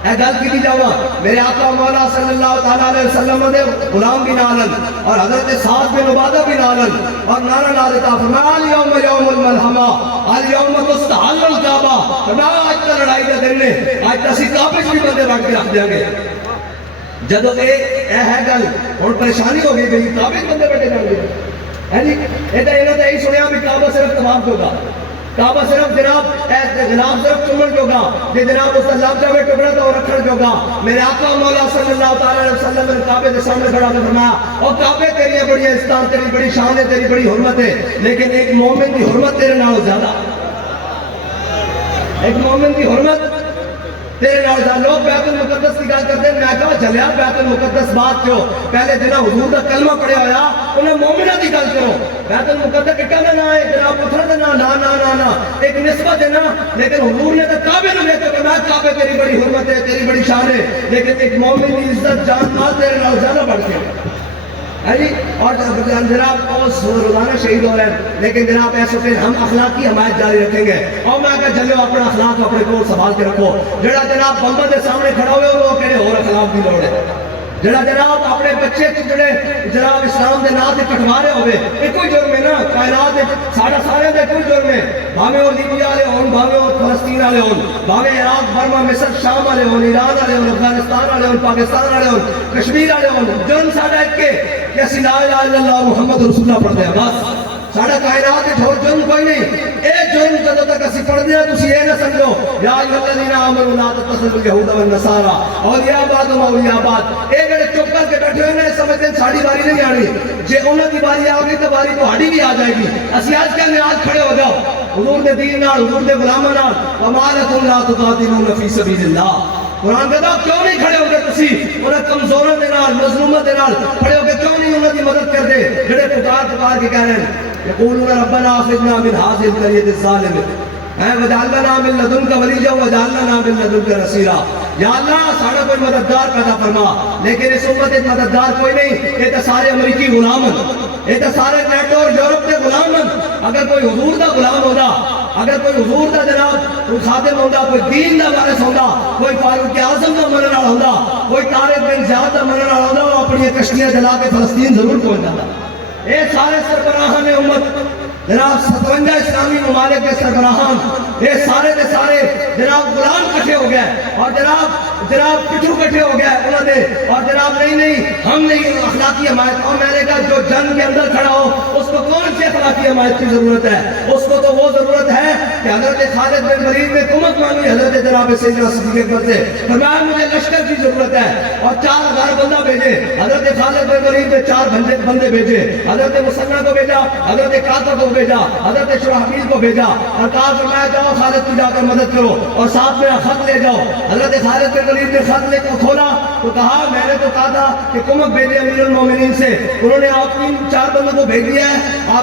اے گل کی بھی جاؤں میرے آقا مولا صلی اللہ تعالیٰ علیہ وسلم دے غلام بھی نالن اور حضرت سعد بن عبادہ بھی نالن اور نعرہ لا دیتا فرمایا اليوم یوم الملحمہ اليوم تستحل الکعبہ فرمایا آج تا لڑائی دا دن نے آج تا اسی کعبے بھی بندے رکھ کے رکھ دیں گے جدو اے ہے گل اور پریشانی ہو گئی کہ کعبے بندے بیٹھے جائیں گے ہے جی یہ تو انہوں نے یہی سنیا بھی کعبہ صرف طواف ہوگا کعبہ صرف جناب جناب صرف چمن جوگا کہ جناب اس اللہ جاوے ٹکڑا تو رکھن جوگا میرے آقا مولا صلی اللہ تعالی علیہ وسلم نے کعبے کے سامنے کھڑا کے فرمایا اور کعبے تیری بڑی عزت تیری بڑی شان ہے تیری بڑی حرمت ہے لیکن ایک مومن کی حرمت تیرے نالوں زیادہ ایک مومن کی حرمت تیرے نال زیادہ لوگ بیت المقدس کی گل کرتے ہیں میں کہا چلیا بیت المقدس بات کیوں پہلے جناب حضور کا کلمہ پڑھیا ہویا انہیں مومنہ کی گل کرو بیت المقدس اٹھا نہ ہے جناب پتھر دے نا ایک نسبت ہے نا لیکن حضور نے تو کعبے نے دیکھا کہ میں کعبے تیری بڑی حرمت ہے تیری بڑی شان ہے لیکن ایک مومن کی عزت جان مال تیرے نال زیادہ بڑھ کے ہے جی اور جناب روزانہ شہید ہو رہے ہیں لیکن جناب ایسے کہ ہم اخلاقی حمایت جاری رکھیں گے اور میں کہا چلو اپنا اخلاق اپنے کو سنبھال کے رکھو جڑا جناب بمبر کے سامنے کھڑا ہوئے وہ کہنے اور اخلاق کی لوڑ ہے جڑا جناب اپنے بچے جڑے جناب اسلام دے نام تے کٹوا رہے ہوئے یہ کوئی جرم ہے نا کائنات دے ساڈا سارے دے کوئی جرم ہے بھاوے وہ لیبیا والے ہون بھاوے وہ فلسطین والے ہون بھاوے عراق برما مصر شام والے ہون ایران والے ہون افغانستان والے ہون پاکستان والے ہون کشمیر والے ہون جرم ساڈا ایک کے کہ اسی لا الہ الا اللہ محمد رسول اللہ پڑھتے ہیں بس ساڑھا کائنات ہے جھوٹ جرم کوئی نہیں ایک جرم جدو تک اسی پڑھ دیا تو اسی یہ نہ سمجھو یا ایوہ الذین آمنوا لا تتخذوا اليہود والنصارى اولیاء بعضهم اولیاء بعض ایک گڑے چپ کر کے بیٹھے ہوئے ہیں سمجھتے ہیں ساڑھی باری نہیں آنی جے انہوں کی باری آگئی تو باری تو ہاڑی بھی آ جائے گی اسی آج کہنے آج کھڑے ہو جاؤ حضور دے دین نال حضور دے غلامہ نال وَمَا لَكُمْ لَا تُقَاتِلُونَ فِي سَبِيلِ اللَّهِ قرآن کہتا کیوں نہیں کھڑے ہو گئے تسی انہیں کمزوروں دے نال مظلوموں دے نال کھڑے ہو گئے کیوں نہیں انہوں کی مدد کر دے جڑے پکار کے کہہ رہے ہیں یقولون ربنا اخرجنا من هذه القرية الظالمة وجعل لنا من لدنك وليا وجعل لنا من لدنك نصيرا یا اللہ ساڑھا کوئی مددگار پیدا فرما لیکن اس امت ایک مددگار کوئی نہیں یہ تو سارے امریکی غلام ہیں یہ تو سارے نیٹو اور یورپ کے غلام ہیں اگر کوئی حضور دا غلام ہوگا اگر کوئی حضور دا جناب کوئی خادم ہوگا کوئی دین دا وارث ہوگا کوئی فاروق اعظم دا منن والا ہوگا کوئی طارق بن زیاد دا منن والا ہوگا وہ اپنی کشتیاں جلا کے فلسطین ضرور پہنچ جاتا اے سارے سربراہان امت جناب 57 اسلامی ممالک کے سربراہان یہ سارے دے سارے جناب غلام کٹھے ہو گئے اور جناب پٹھو کٹھے ہو گئے انہوں نے اور جناب نہیں ہم نہیں اخلاقی حمایت اور میں نے کہا جو جنگ کے اندر کھڑا ہو اس کو کون سی اخلاقی حمایت کی ضرورت ہے اس کو تو وہ ضرورت ہے کہ حضرت خالد بن ولید نے کمک مانگی حضرت جناب سیدنا صدیق اکبر سے فرمایا مجھے لشکر کی ضرورت ہے اور 4000 بندہ بھیجے حضرت خالد بن ولید نے 4 بندے بھیجے حضرت مسنہ کو بھیجا حضرت قاتل کو بھیجا حضرت شرحبیل کو بھیجا اور کہا فرمایا جاؤ خالد کی جا کر مدد کرو اور ساتھ میں خط لے جاؤ حضرت خالد بن ولید نے خط لے کو کھولا تو کہا میں نے تو کہا تھا کہ کمک بھیجے امیر المومنین سے انہوں نے آپ 3-4 بندوں کو بھیج دیا ہے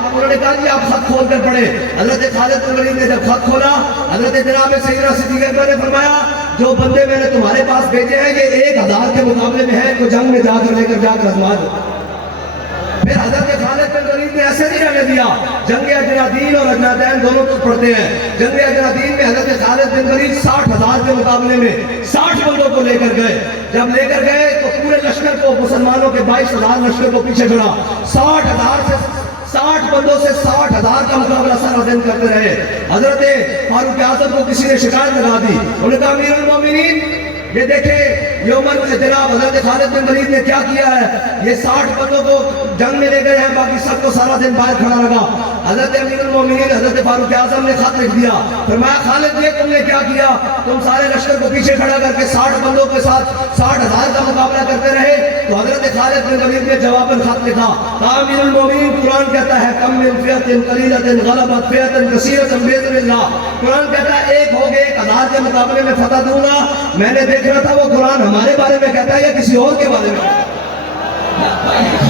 انہوں نے کہا جی آپ خط کھول کر پڑھے حضرت خالد بن ولید نے جب خط کھولا حضرت جناب سیدنا صدیق اکبر نے فرمایا جو بندے میں نے تمہارے پاس بھیجے ہیں یہ 1000 کے مقابلے میں ہے تو جنگ میں جا کر آزما دو پھر حضرت خالد بن ولید نے ایسے نہیں رہنے دیا جنگ اجنادین اور اجنادین دونوں کو پڑھتے ہیں جنگ اجنادین میں حضرت خالد بن ولید 60,000 کے مقابلے میں 60 بندوں کو لے کر گئے جب لے کر گئے تو پورے لشکر کو مسلمانوں کے 22,000 لشکر کو پیچھے چھوڑا 60 بندوں سے 60,000 کا مقابلہ سارا دن کرتے رہے حضرت فاروق اعظم کو کسی نے شکایت لگا دی انہوں نے کہا امیر المومنین یہ دیکھیں یہ عمر جناب حضرت خالد بن ولید نے کیا کیا ہے؟ یہ 60 بندوں کو جنگ میں لے گئے ہیں، باقی سب کو سارا دن باہر کھڑا رہا۔ حضرت امیر المومنین حضرت فاروق اعظم نے خط لکھ دیا، فرمایا خالد یہ تم نے کیا کیا؟ تم سارے لشکر کو پیچھے کھڑا کر کے 60 بندوں کے ساتھ 60,000 کا مقابلہ کرتے رہے۔ تو حضرت خالد بن ولید نے جواباً خط لکھا، امیر المومنین قرآن کہتا ہے کم من فئۃ قلیلۃ غلبت فئۃ کثیرۃ باذن اللہ، قرآن کہتا ہے ایک ہو گئے 1000 کے مقابلے میں فتح دوں گا۔ میں نے دیکھنا تھا وہ قرآن ہمارے بارے میں کہتا ہے یا کسی اور کے بارے میں؟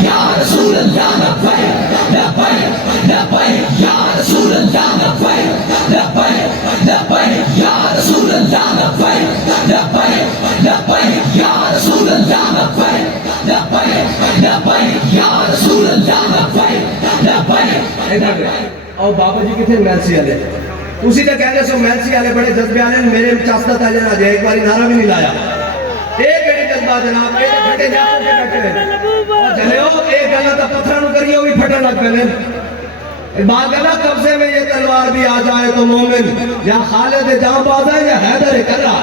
یا رسول اللہ لبیک لبیک لبیک یا رسول اللہ لبیک لبیک لبیک یا رسول اللہ لبیک لبیک لبیک یا رسول اللہ لبیک لبیک لبیک یا رسول اللہ لبیک لبیک۔ اور بابا جی کتنے میلسی والے اسی کا کہنے سے میلسی والے بڑے جذبے والے میرے چاستہ تھا جنا جائے ایک باری نعرہ بھی نہیں لایا۔ ایک گھڑی جذبہ جناب ایک گھنٹے جاتے کے بیٹھے اور چلے ہو ایک گلہ تا پتھرہ نو کریے ہوئی پھٹن لگ پہنے بات گلہ قبضے میں یہ تلوار بھی آ جائے تو مومن یا خالد جہاں باز ہے یا حیدر کر رہا۔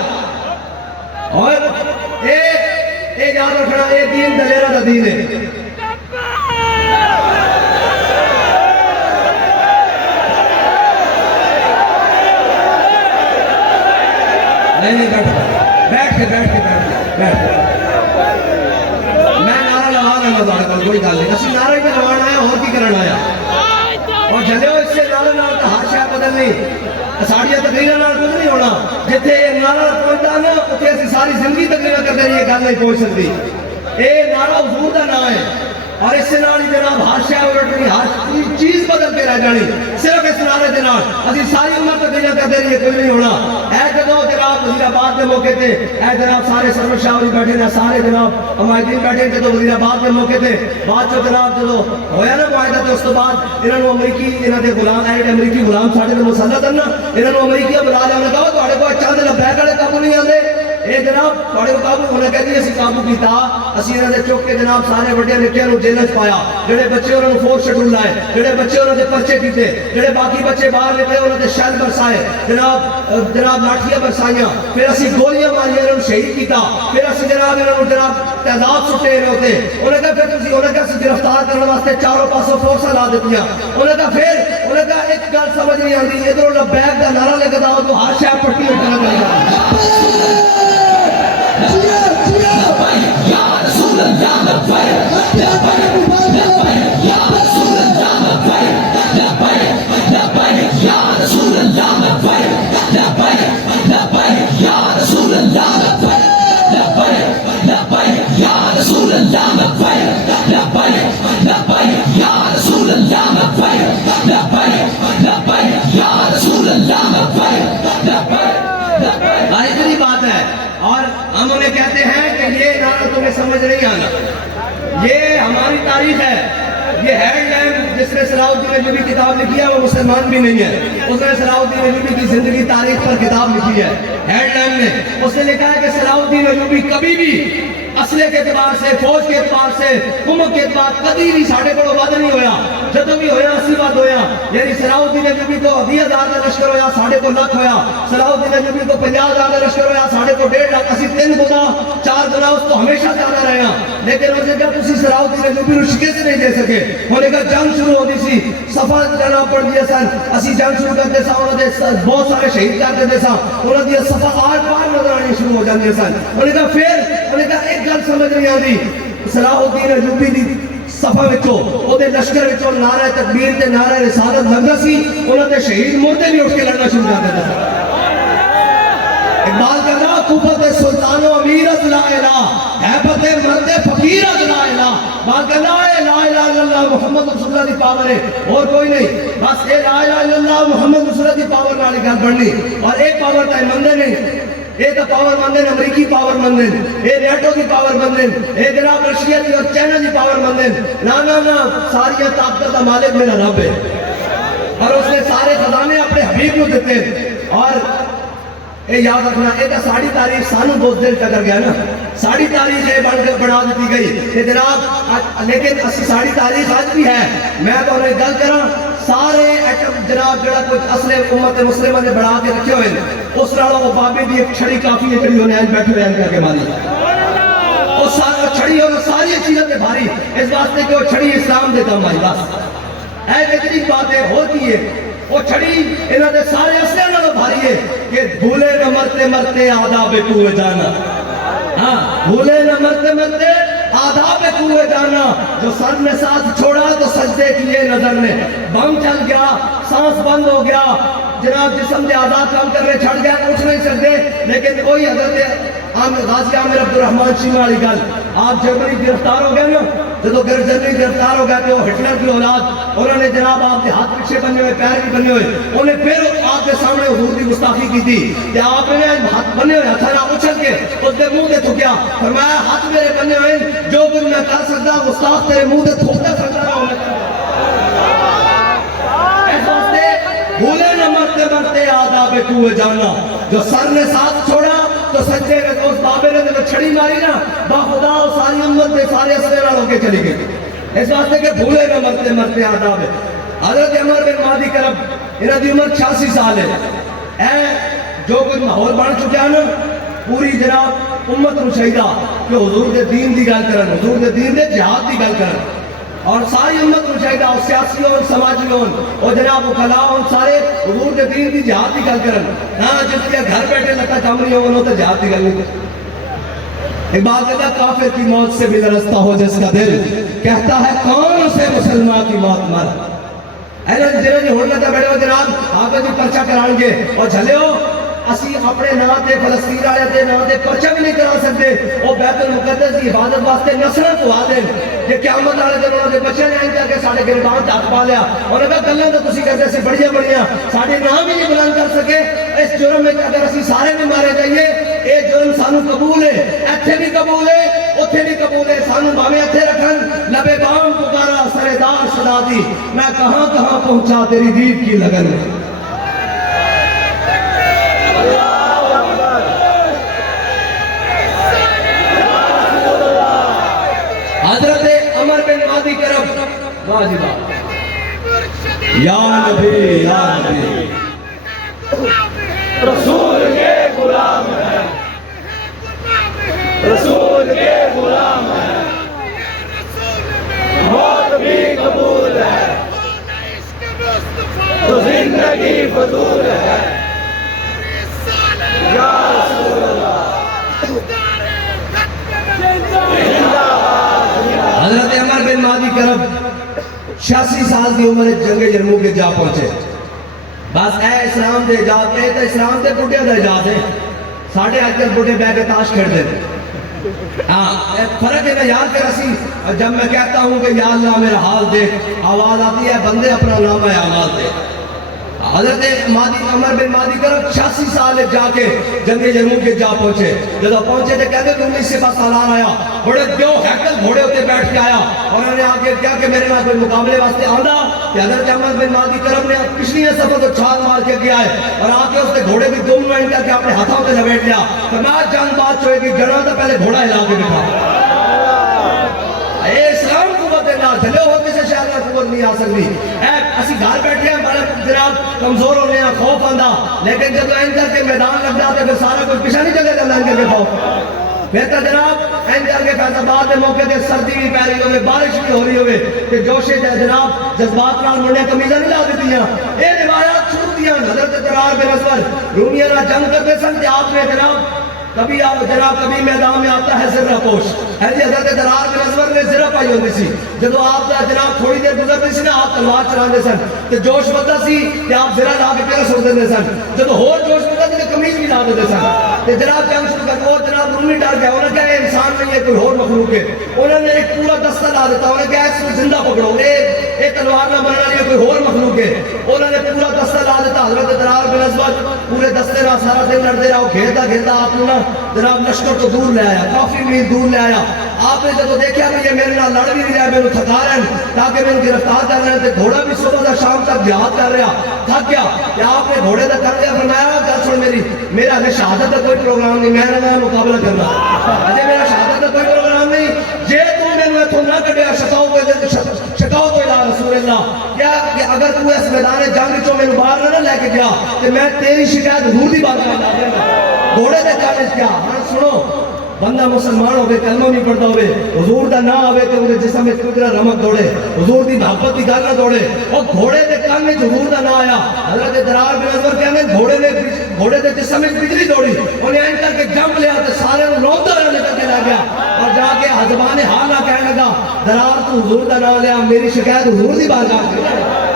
اور ایک یاد رکھنا ایک دین دلیرہ دا دین ہے۔ نہیں بیٹھ کے میں نعرہ لگا رہا مزار کل کوئی گل نہیں، اسی نعرہ ہی لگانا آیا اور کی کرنا آیا اور جلے ہو اس سے نعرہ نال تو ہر شاہ بدل نہیں ساڑیاں تقریرہ نال کچھ نہیں ہونا، جتھے یہ نعرہ پہنچتا نا اتھے اسی ساری زندگی تقریرہ کرتے ہیں یہ گل نہیں پہنچ سکتی۔ اے نعرہ حضور دا نام ہے اور اس سے نال جناب ہر شاہ الٹنی ہر چیز بدل کے رہ جانی صرف اس نعرے دے نال اسی ساری عمر تقریرہ کرتے رہیے کوئی نہیں ہونا۔ اے جدو جناب وزیر آباد کے موقع تے اے جناب سارے سرور شاہ ہوئی بیٹھے ہیں سارے جناب حمایتین بیٹھے ہیں جدو وزیر آباد کے موقع تے بعد چو جناب جدو ہویا نا معاہدہ تے اس تو بعد انہوں نے امریکی انہوں نے غلام آئے امریکی غلام ساڑھے دے مسلط ہیں نا انہوں نے امریکی بلا لیا انہوں نے کہا تو آڑے کو چاند لبیک والے قابو نہیں آندے اے جناب تھوڑے کو قابو انہوں نے کہہ دی اسی قابو کیتا اسی انہوں نے چوک کے جناب سارے بڑے نکیاں نو جیلت پایا جڑے بچے انہوں نے فورس شیڈول لائے جڑے بچے انہوں نے پرچے کیتے جڑے باقی بچے باہر نکلے انہوں نے شیل برسائے جناب لاٹھیاں برسائیاں پھر اسی گولیاں ماری انہوں نے شہید کیتا پھر اسی جناب انہوں نے جناب تعداد سٹے رہے ہوتے انہوں نے کہا پھر تسی انہوں نے کہا گرفتار کرنے واسطے چاروں پاسوں فورساں لا دیتیاں انہوں نے کہا پھر انہوں نے کہا ایک گل سمجھ نہیں آندی ادھروں لبیک دا نعرہ لے کے داؤ تو ہر شے پٹی اٹھانا چاہیے یا رسول اللہ لبیک لبیک لبیک یا رسول اللہ لبیک لبیک لبیک یا رسول اللہ لبیک لبیک لبیک یا رسول اللہ لبیک لبیک لبیک یا رسول اللہ لبیک لبیک لبیک یا رسول اللہ لبیک لبیک لبیک یا رسول اللہ لبیک لبیک۔ اتنی بات ہے اور ہم انہیں کہتے ہیں کہ یہ نعرہ تمہیں سمجھ نہیں آنا یہ ہماری تاریخ ہے یہ ہیڈ لائن جس نے صلاح الدین ایوبی کتاب لکھی ہے وہ مسلمان بھی نہیں ہے اس نے صلاح الدین ایوبی کی زندگی تاریخ پر کتاب لکھی ہے ہیڈ لائن میں اس نے لکھا ہے کہ صلاح الدین ایوبی کبھی بھی اسلحے کے اعتبار سے فوج کے اعتبار سے حکومت کے اعتبار کبھی بھی ساڑھے کو وعد نہیں ہویا جب بھی ہویا اسی بات ہویا یعنی صلاح الدین ایوبی کو 20,000 کا لشکر ہویا ساڑھے کو لاکھ ہویا صلاح الدین ایوبی کو 50,000 کا لشکر ہویا ساڑھے کو 1.5 لاکھ اسی 3 گنا 4 گنا اس کو ہمیشہ زیادہ رہے ہیں لیکن اس نے کہا تسی صلاح الدین ایوبی کو شکست نہیں دے سکے ہونے کا جنگ شروع ہوتی سی صفا جانا پڑ دیا سن اسی جنگ شروع کرتے سا انہوں نے بہت سارے شہید کر دیتے سا انہوں نے صفا آر پار نظر آنی شروع ہو جاندے سن انہوں نے کہا پھر انہوں نے کہا ایک گل سمجھ نہیں آتی صلاح الدین ایوبی دی صفا وچوں او دے لشکر وچوں نعرہ تکبیر تے نعرہ رسالت لگدا سی انہوں نے شہید مردے بھی اٹھ کے لڑنا شروع کر دیتے تھے اقبال کہہ رہا کوفت سلطان و امیر از لا الہ حیبت مرد فقیر از لا الہ بات کہہ رہا ہے لا الہ الا اللہ محمد رسول اللہ دی پاور ہے اور کوئی نہیں بس اے لا الہ الا اللہ محمد رسول اللہ دی پاور نال گل بننی اور ایک پاور تے مندے نہیں اے تو پاور مندن امریکی پاور مندن اے نیٹو کی پاور مندن اے جناب رشیا کی اور چائنا کی پاور مندن نا ساری طاقت کا مالک میرا رب ہے اور اس نے سارے خزانے اپنے حبیب کو دیتے اور اے یاد رکھنا اے تو ساری تاریخ سانو بہت دل ٹکر گیا نا ساری تاریخ اے بنا دیتی گئی کہ جناب لیکن ساری تاریخ آج بھی ہے میں تو انہیں گل کرا سارے ایٹم جناب جڑا کچھ اصل امت مسلمہ نے بڑھا کے رکھے ہوئے اس طرح وہ بابے دی ایک چھڑی کافی ہے جڑی انہیں آج بیٹھے ہوئے ہیں کر کے مانی سارا چھڑی اور ساری چیزیں تے بھاری اس واسطے کہ وہ چھڑی اسلام دے دم آئی بس اے اتنی باتیں ہوتی ہے وہ چھڑی انہوں نے سارے اسلام نہ بھاری ہے کہ بھولے نہ مرتے مرتے آداب کوئے جانا ہاں بھولے نہ مرتے مرتے آداب کوئے جانا جو سر نے ساتھ چھوڑا تو سجدے کیے نظر نے بم چل گیا سانس بند ہو گیا جناب جسم دے آزاد کام کرنے چھڑ گیا اٹھ نہیں سکتے لیکن کوئی حضرت غازی عامر عبدالرحمن شیمہ علی گل آپ جرمنی گرفتار ہو گئے نا جدو جرمنی گرفتار ہو گیا تو ہٹلر کی اولاد انہوں نے جناب آپ کے ہاتھ پیچھے بننے ہوئے پیر بھی بننے ہوئے انہیں پھر آپ کے سامنے حضور کی گستاخی کی تھی کہ آپ نے ہاتھ بننے ہوئے ہتھیلا اچھل کے اس کے منہ سے تھکیا فرمایا ہاتھ میرے بننے ہوئے جو کچھ میں کر سکتا گستاخ تیرے منہ سے تھوکتا سکتا اس واسطے بھولے نہ مرتے مرتے آداب کوئے جانا جو سر نے ساتھ چھوڑا تو سچے نے اس بابے نے جو چھڑی ماری نا با خدا و ساری امت میں سارے اسرے نال ہو کے چلی گئی اس واسطے کہ بھولے نہ مرتے مرتے آداب ہے حضرت عمر بن مہدی کرب انہاں دی عمر 86 سال ہے اے جو کچھ ماحول بن چکا نا پوری جناب امت نو چاہیدا کہ حضور دے دین دی گل کرن حضور دے دین دے جہاد دی گل کرن اور ساری امت کو چاہیے اور سیاسی اور سماجی اور جناب وکلا اور سارے حضور دے دین دی جہاد کی گل کرن ہاں جس کے گھر بیٹھے لتا کام نہیں ہو تو جہاد کی گل نہیں ایک بات کہتا کافر کی موت سے بھی لرزتا ہو جس کا دل کہتا ہے کون سے مسلمان کی موت مر اینا جنہوں نے ہونا تھا بیٹھے ہو جناب آپ جی پرچہ کران گے اور جھلے ہو اسی اپنے نام تے فلسطین آیا تے نام تے پرچہ بھی نہیں کرا سکتے وہ بیت المقدس کی حفاظت واسطے نسلیں کو آدیں یہ قیامت والے دن انہوں نے بچے نے کر کے سارے گربان تے ہاتھ پا لیا اور اگر گلاں تو تسی کہتے سے بڑیاں بڑیاں سارے نام ہی نہیں بلند کر سکے اس جرم میں اگر اسی سارے بھی مارے جائیے اے جرم سانو قبول ہے ایتھے بھی قبول ہے اوتھے بھی قبول ہے سانو باویں ایتھے رکھن لبے بام پکارا سرے دار صدا دی میں کہاں کہاں پہنچا تیری دید کی لگن حضرت عمر بن مہدی کرب واجبہ یا نبی یا نبی رسول کے غلام ہے رسول کے غلام ہے موت بھی قبول ہے تو زندگی فضول ہے یا رسول اللہ حضرت عمر بن مہدی کرب 86 سال کی عمر جنگ یرموک کے جا پہنچے بس اے اسلام دے اجازت ہے تو اسلام دے بڑھے دے اجازت ہے ساڑھے آج کل بڑھے بے کے تاش کھڑ دے ہاں فرق ہے میں یاد کر رسی جب میں کہتا ہوں کہ یا اللہ میرا حال دیکھ آواز آتی ہے بندے اپنا نام ہے آواز دے حضرت عمر بن مہدی کرب 86 سال جا کے جنگ یرموک کے جا پہنچے جب پہنچے تو کہتے تم اس سے بس سالار آیا بڑے دیو ہیکل گھوڑے ہوتے بیٹھ کے آیا اور انہوں نے آگے کیا کہ میرے میں کوئی مقابلے واسطے آندا کہ حضرت عمر بن مہدی کرب نے پچھلی سفر تو چھال مار کے گیا ہے اور آگے اس نے گھوڑے بھی دم میں کر کے اپنے ہاتھوں سے لپیٹ لیا تو میں جان بات چھوئے گی جڑا تو پہلے گھوڑا ہلا کے بٹھا اے اسلام قوت نہ جھلے ہو کسی شہر میں قوت نہیں آ سکتی اے اسی گھر بیٹھے ہیں بڑے جناب کمزور ہونے ہیں خوف آندا لیکن جب این کر کے میدان لگ جاتے پھر سارا کچھ پیچھے نہیں چلے جاتا ان کے خوف بہتر جناب این کر کے فیض آباد کے موقع تے سردی بھی پہ رہی ہوئے بارش بھی ہو رہی ہوئے کہ جوش جناب جذبات نال منڈے کمیزاں نہیں لا دیتی ہیں اے روایات شروع دیا حضرت درار بن اسود رومیہ نہ جنگ کرتے سن کہ آپ نے جناب کبھی آپ جناب کبھی میدان میں آتا ہے زرہ پوش ہے جی حضرت درار بن اسود نے زرہ پائی ہوتی سی جب آپ جناب تھوڑی دیر گزرتی سی نا آپ تلوار چلانے سن تو جوش بتا سی کہ آپ زرہ لا کے پیرا سوڑ دیتے سن جب ہور جوش بتا سی کہ کمیز بھی لا دیتے سن تو جناب جنگ شروع کر وہ جناب رومی ڈال گیا انہوں نے کہا انسان نہیں ہے کوئی اور مخلوق ہے انہوں نے ایک پورا دستہ لا دیتا انہوں نے کہا اس کو زندہ پکڑو ایک تلوار نہ بننا نہیں ہے کوئی اور مخلوق ہے انہوں نے پورا دستہ لا دیتا حضرت درار بن اسود پورے دستے رہا سارا دن لڑتے رہا گھیرتا گھیرتا آپ نے جناب لشکر کو دور لے آیا کافی میل دور لے آیا آپ نے جب دیکھا کہ یہ میرے نال لڑ بھی نہیں رہا میں تھکا رہے ہیں تاکہ میں گرفتار کر رہے ہیں تو گھوڑا بھی صبح سے شام تک جہاد کر رہا تھک گیا کہ آپ نے گھوڑے تک کر دیا فرمایا کیا چھوڑ میرا اگر شہادت کا کوئی پروگرام نہیں میں نے مقابلہ کرنا اجے میرا شہادت کا کوئی پروگرام نہیں جے تم نے تو نہ کڈیا شکاؤ کو الہ رسول اللہ کیا کہ اگر تو اس میدان جنگ چوں میں باہر نہ لے کے گیا تو میں تیری شکایت حضور دی بات کرنا گھوڑے دے چیلنج کیا ہاں سنو بندہ مسلمان ہوئے کلمہ بھی پڑھتا ہوئے حضور دا نہ آوے تے انہے جسم میں قدرہ رحمت دوڑے حضور دی محبت دی گل نہ دوڑے اور گھوڑے دے کان میں حضور دا نہ آیا حضرت درار بن ازور کہنے گھوڑے دے جسم میں بجلی دوڑی انہیں این کر کے جمپ لیا تے سارے روتا رہا نکل کے لگ گیا اور جا کے حضبان حال نہ کہنے لگا درار تو حضور دا نہ لیا میری شکایت حضور دی بارگاہ کی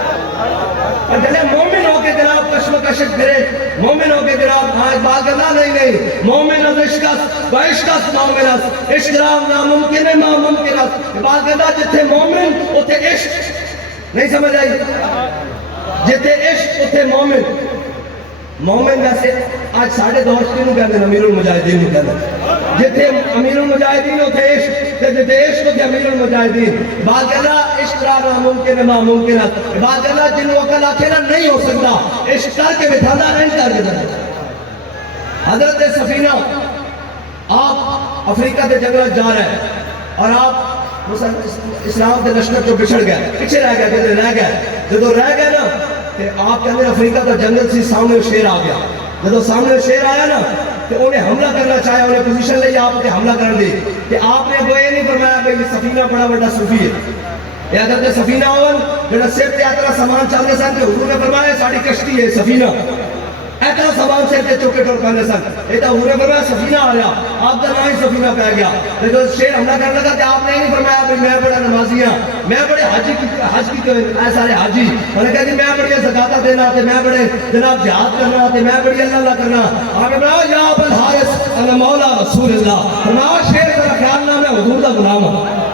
اور جلے مومن ہو کے جناب کشم کشک کرے مومن ہو کے جناب آج بات کرنا نہیں مومن از عشقت و عشقت مومن از عشق جناب ناممکن ہے ناممکن ہے بات کرنا جتھے مومن اتھے عشق نہیں سمجھ آئی جتھے عشق اتھے مومن جیسے آج ساڑھے دوست کیوں کہتے ہیں امیر المجاہدین کہتے ہیں جتھے امیر المجاہدین اتھے عشق جتھے عشق اتھے امیر المجاہدین بات کرنا عشق را ناممکن ہے ناممکن ہے بات کرنا جن وقت آخرا نہیں ہو سکتا عشق کر کے بٹھانا نہیں کر کے بٹھانا حضرت سفینہ آپ افریقہ کے جنگلات جا رہے ہیں اور آپ اسلام کے لشکر جو بچھڑ گئے پیچھے رہ گئے جدو رہ گئے نا کہ آپ کے اندر افریقہ کا جنگل سی سامنے شیر آ گیا جدو سامنے شیر آیا نا کہ انہیں حملہ کرنا چاہے انہیں پوزیشن لئی آپ نے حملہ کر دی کہ آپ نے وہ یہ نہیں فرمایا کہ یہ سفینہ بڑا بڑا صوفی ہے یہ حضرت سفینہ اول جڑا صرف اتنا سامان چاہتے سن کہ حضور نے فرمایا ساڑی کشتی ہے سفینہ اتنا سامان سے چوکے ٹور کرنے سن یہ تو حضور نے فرمایا سفینہ آ رہا آپ کا نام ہی سفینہ پہ گیا لیکن شیر حملہ کرنے لگا کہ آپ نے نہیں فرمایا کہ میں بڑا نمازی ہوں میں بڑے حج کی سارے حاجی انہوں نے کہا کہ میں بڑی زکاة دینا تے میں بڑے جناب جہاد کرنا تے میں بڑی اللہ کرنا آپ نے فرمایا یا ابو الحارث انا مولا رسول اللہ فرمایا شیر ذرا خیال نہ میں حضور دا غلام ہوں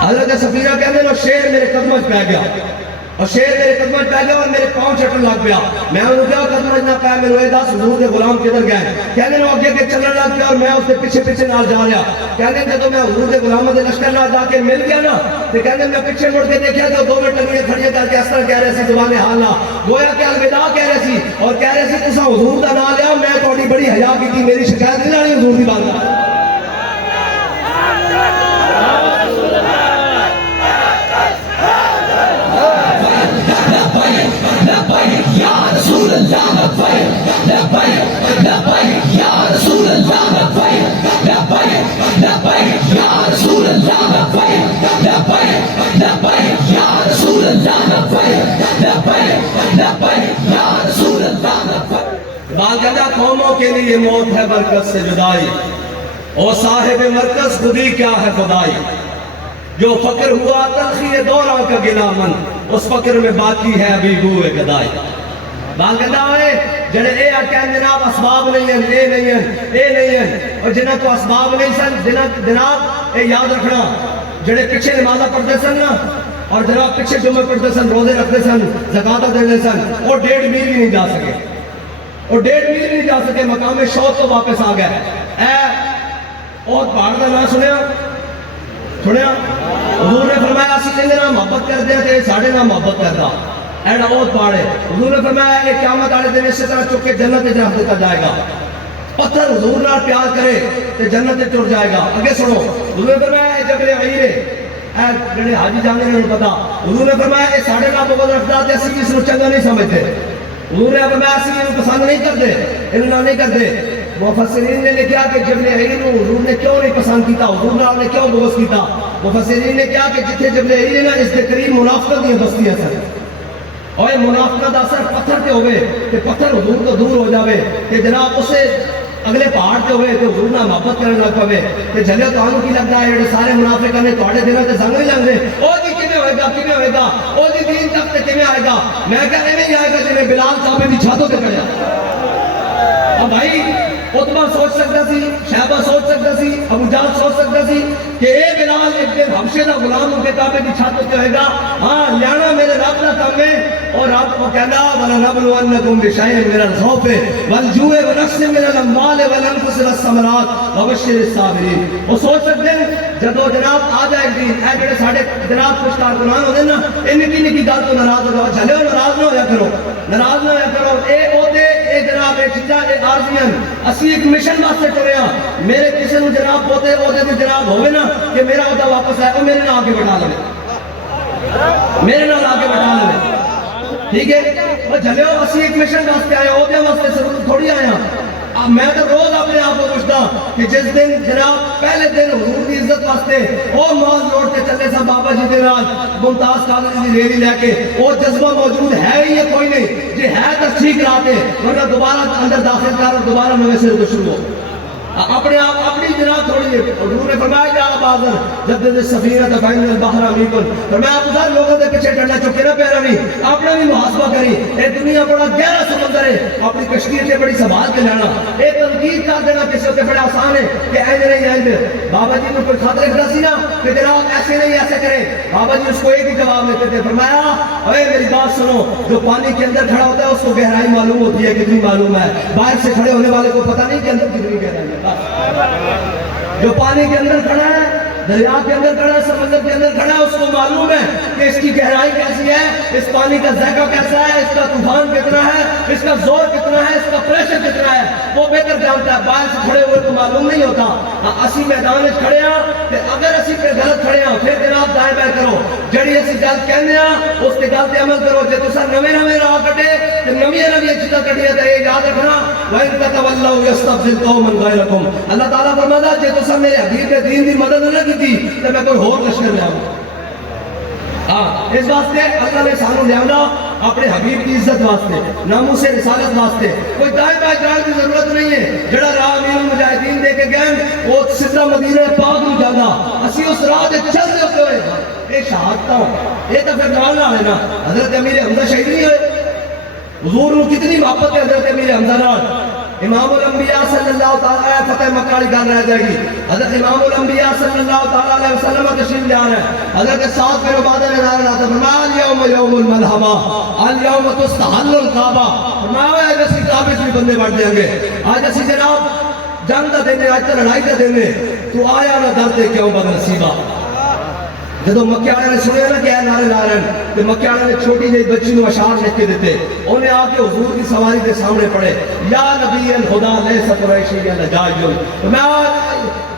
حضرت سفینہ کہتے ہیں شیر میرے قدموں پہ گیا اور شیر میرے قدموں پہ گیا اور میرے پاؤں چٹن لگ گیا میں انہوں کیا قدموں نہ پایا میرے ہوئے 10 حضور کے غلام کدھر گئے کہنے نے آگے کے چلن لگ گیا اور میں اس کے پیچھے نال جا رہا کہنے جب میں حضور کے غلاموں کے لشکر نال جا کے مل گیا نا تو کہنے میں پیچھے مڑ کے دیکھا تو دو میں ٹنگیاں کھڑیاں کر کے اس طرح کہہ رہے سی زبان حال نہ گویا کہ الوداع کہہ رہے سی اور کہہ رہے سی تساں حضور کا نام لیا میں تھوڑی بڑی حیا کی میری شکایت نہیں لانی حضور کی بات باقاعدہ قوموں کے لیے موت ہے برکت سے جدائی اور صاحب مرکز خودی کیا ہے خدائی جو فقر ہوا تلخی دورہ کا گلا من اس فقر میں باقی ہے ابھی ہوئے گدائی باقاعدہ ہے جنہیں اے آکین جناب اسباب نہیں ہیں اے نہیں ہیں اور جنہیں کو اسباب نہیں سن جناب اے یاد رکھنا جنہیں پیچھے نمازہ پڑھتے سن نا اور جناب پیچھے جمعہ پڑھتے سن روزے رکھتے سن زکاة دیتے سن اور 1.5 میل بھی نہیں جا سکے اور 1.5 میل بھی نہیں جا سکے مقام شوق تو واپس آ گئے اے اور پہاڑ کا نام سنیا حضور نے فرمایا اسی کہنے نام محبت کر دیا تھے ساڑھے نام محبت کرتا ایڈا بہت پہاڑے حضور نے فرمایا یہ قیامت آنے دن اسی طرح چک کے جنت جناب دیتا جائے گا پتھر حضور نال پیار کرے تو جنت چڑ جائے گا اگے سنو حضور نے فرمایا یہ جبل عیر ہے جنہیں حاجی جانے نہیں پتا حضور نے فرمایا یہ ساڑھے نام بغض رکھتا تھے اسی اس کو چنگا نہیں سمجھتے حضور نے فرمایا اسی انہوں پسند نہیں کرتے انہوں نہیں کرتے مفسرین نے لکھا کہ جبل عیر حضور نے کیوں نہیں پسند کیتا حضور نے کیوں بغض کیتا مفسرین نے کہا کہ جتھے جبل عیر نا اس کے قریب منافقت دی بستیاں سن اور یہ منافقت اثر پتھر تے ہوئے کہ پتھر حضور تو دور ہو جاوے کہ جناب اسے اگلے پہاڑ تے ہوئے کہ حضور نہ محبت کرنے لگ پوے کہ جھلے تو آنوں کی لگتا ہے یہ سارے منافقہ نے توڑے دینا تے زنگ نہیں لگ رہے او جی کیویں ہوئے گا او جی دین تک تے کیویں آئے گا میں کہا ایویں ہی آئے گا جنہیں بلال صاحب دی چھاتوں تے کھڑیا اب بھائی عتبہ سوچ سکتا سی شہبہ سوچ سکتا سی ابو جہل سوچ سکتا سی کہ اے بلال ایک دن حبشے دا غلام ہو کے کعبے کی چھت تے ہوئے گا ہاں لیانا میرے رب دا کام ہے اور رب کو کہنا وَلَنَبْلُوَنَّكُمْ بِشَيْءٍ مِّنَ الْخَوْفِ وَالْجُوعِ وَنَقْصٍ مِّنَ الْأَمْوَالِ وَالْأَنفُسِ وَالثَّمَرَاتِ وَبَشِّرِ الصَّابِرِينَ وہ سوچ سکتے ہیں جدو جناب آ جائے گی اے جڑے ساڈے جناب کچھ کارکنان ہوتے ہیں نا اے نکی نکی گل تو ناراض ہو جاؤ چلے ناراض نہ ہویا کرو ناراض نہ ہویا کرو اے عہدے اے جناب اے چیزاں اے عارضیاں اسی ایک مشن واسطے ٹرے ہاں میرے کسی نو جناب پوتے عہدے تے جناب ہوئے نا کہ میرا عہدہ واپس آئے اور میرے نال آگے بٹھا لے میرے نال آگے بٹھا لے ٹھیک ہے اور جھلے ہو اسی ایک مشن واسطے آئے عہدے واسطے ضرور تھوڑی آئے ہاں اب میں تو روز اپنے آپ کو پوچھتا کہ جس دن جناب پہلے دن حضور کی عزت واسطے اور مال لوٹ کے چلے سا بابا جی دے نال ممتاز قادری دی ریلی لے کے وہ جذبہ موجود ہے ہی یا کوئی نہیں؟ جی ہے تو ٹھیک کراتے ورنہ دوبارہ اندر داخل کر اور دوبارہ نوے سے تو شروع ہو اپنے آپ اپنی جناب تھوڑی ہے. حضور نے فرمایا جا بازر جب دے سفینہ تفین البحر عمیقن فرمایا آپ سارے لوگوں دے پیچھے ڈنڈا چکے نہ پیرا نہیں اپنا بھی محاسبہ کری. اے دنیا بڑا گہرا سمندر ہے اپنی کشتی سے بڑی سنبھال کے لینا. اے تنقید کر دینا کسی کے بڑا آسان ہے کہ اینج نہیں اینج. بابا جی کو کوئی خاطر کھڑا سی نا کہ جناب ایسے نہیں ایسے کریں. بابا جی اس کو ایک ہی جواب دیتے تھے فرمایا اے میری بات سنو جو پانی کے اندر کھڑا ہوتا ہے اس کو گہرائی معلوم ہوتی ہے کتنی معلوم ہے. باہر سے کھڑے ہونے والے کو پتہ نہیں کہ اندر کتنی گہرائی ہے. جو پانی کے اندر کھڑا ہے دریا کے اندر کھڑا ہے سمندر کے اندر کھڑا ہے اس کو معلوم ہے کہ اس کی گہرائی کیسی ہے اس پانی کا ذائقہ کیسا ہے اس کا طوفان کتنا ہے اس کا زور کتنا ہے اس کا پریشر کتنا ہے وہ بہتر جانتا ہے. باہر سے کھڑے ہوئے تو معلوم نہیں ہوتا. اسی میدان میں کھڑے ہیں کہ اگر اسی پہ غلط کھڑے ہیں پھر جناب دائیں بائیں کرو جڑی اسی گل کہنے ہیں اس کے گل تے عمل کرو. جے تساں نویں نویں راہ کٹے تے نویں چیزاں کٹیاں تے یہ یاد رکھنا وَإِن تَتَوَلَّوْا يَسْتَبْدِلْ قَوْمًا غَيْرَكُمْ. اللہ تعالیٰ فرماتا جے تساں میرے حبیب کے دین دی مدد نہ کیتی تے میں کوئی اور لشکر لے آؤں. اس واسطے اللہ نے سانو لیانا اپنے حبیب کی عزت واسطے ناموس رسالت واسطے. کوئی دائیں بائیں جان کی ضرورت نہیں ہے. جڑا راہ امیر المجاہدین دے کے گئے وہ سدھا مدینہ پاک نو جانا اسی اس راہ تے چل دے ہوئے یہ شہادت یہ تو پھر نال نال ہے نا. حضرت امیر حمزہ شہید نہیں ہوئے حضور نو کتنی محبت ہے حضرت امیر حمزہ نال. امام الانبیاء صلی اللہ تعالیٰ علیہ فتح مکہ والی گل رہ جائے گی. حضرت امام الانبیاء صلی اللہ تعالیٰ علیہ وسلم تشریف لے آ رہے ہیں. حضرت سعد بن عبادہ نے نعرہ لاتا فرمایا الیوم یوم الملحمہ الیوم تستحل الکعبہ. فرمایا آج اسی کعبے سے بندے بڑھ دیں گے آج اسی جناب جنگ کا دن ہے آج تو لڑائی کا دن ہے تو آیا نہ ڈرتے کیوں بدنصیبہ. جدو مکے والے نے سنیا نا کہ اے نعرے لا رہے ہیں تو مکے والے نے چھوٹی جی بچی نو اشعار لکھ کے دیتے. انہیں آ کے حضور کی سواری کے سامنے پڑھے یا نبی الخدا لیس قریشی یا لجاج. میں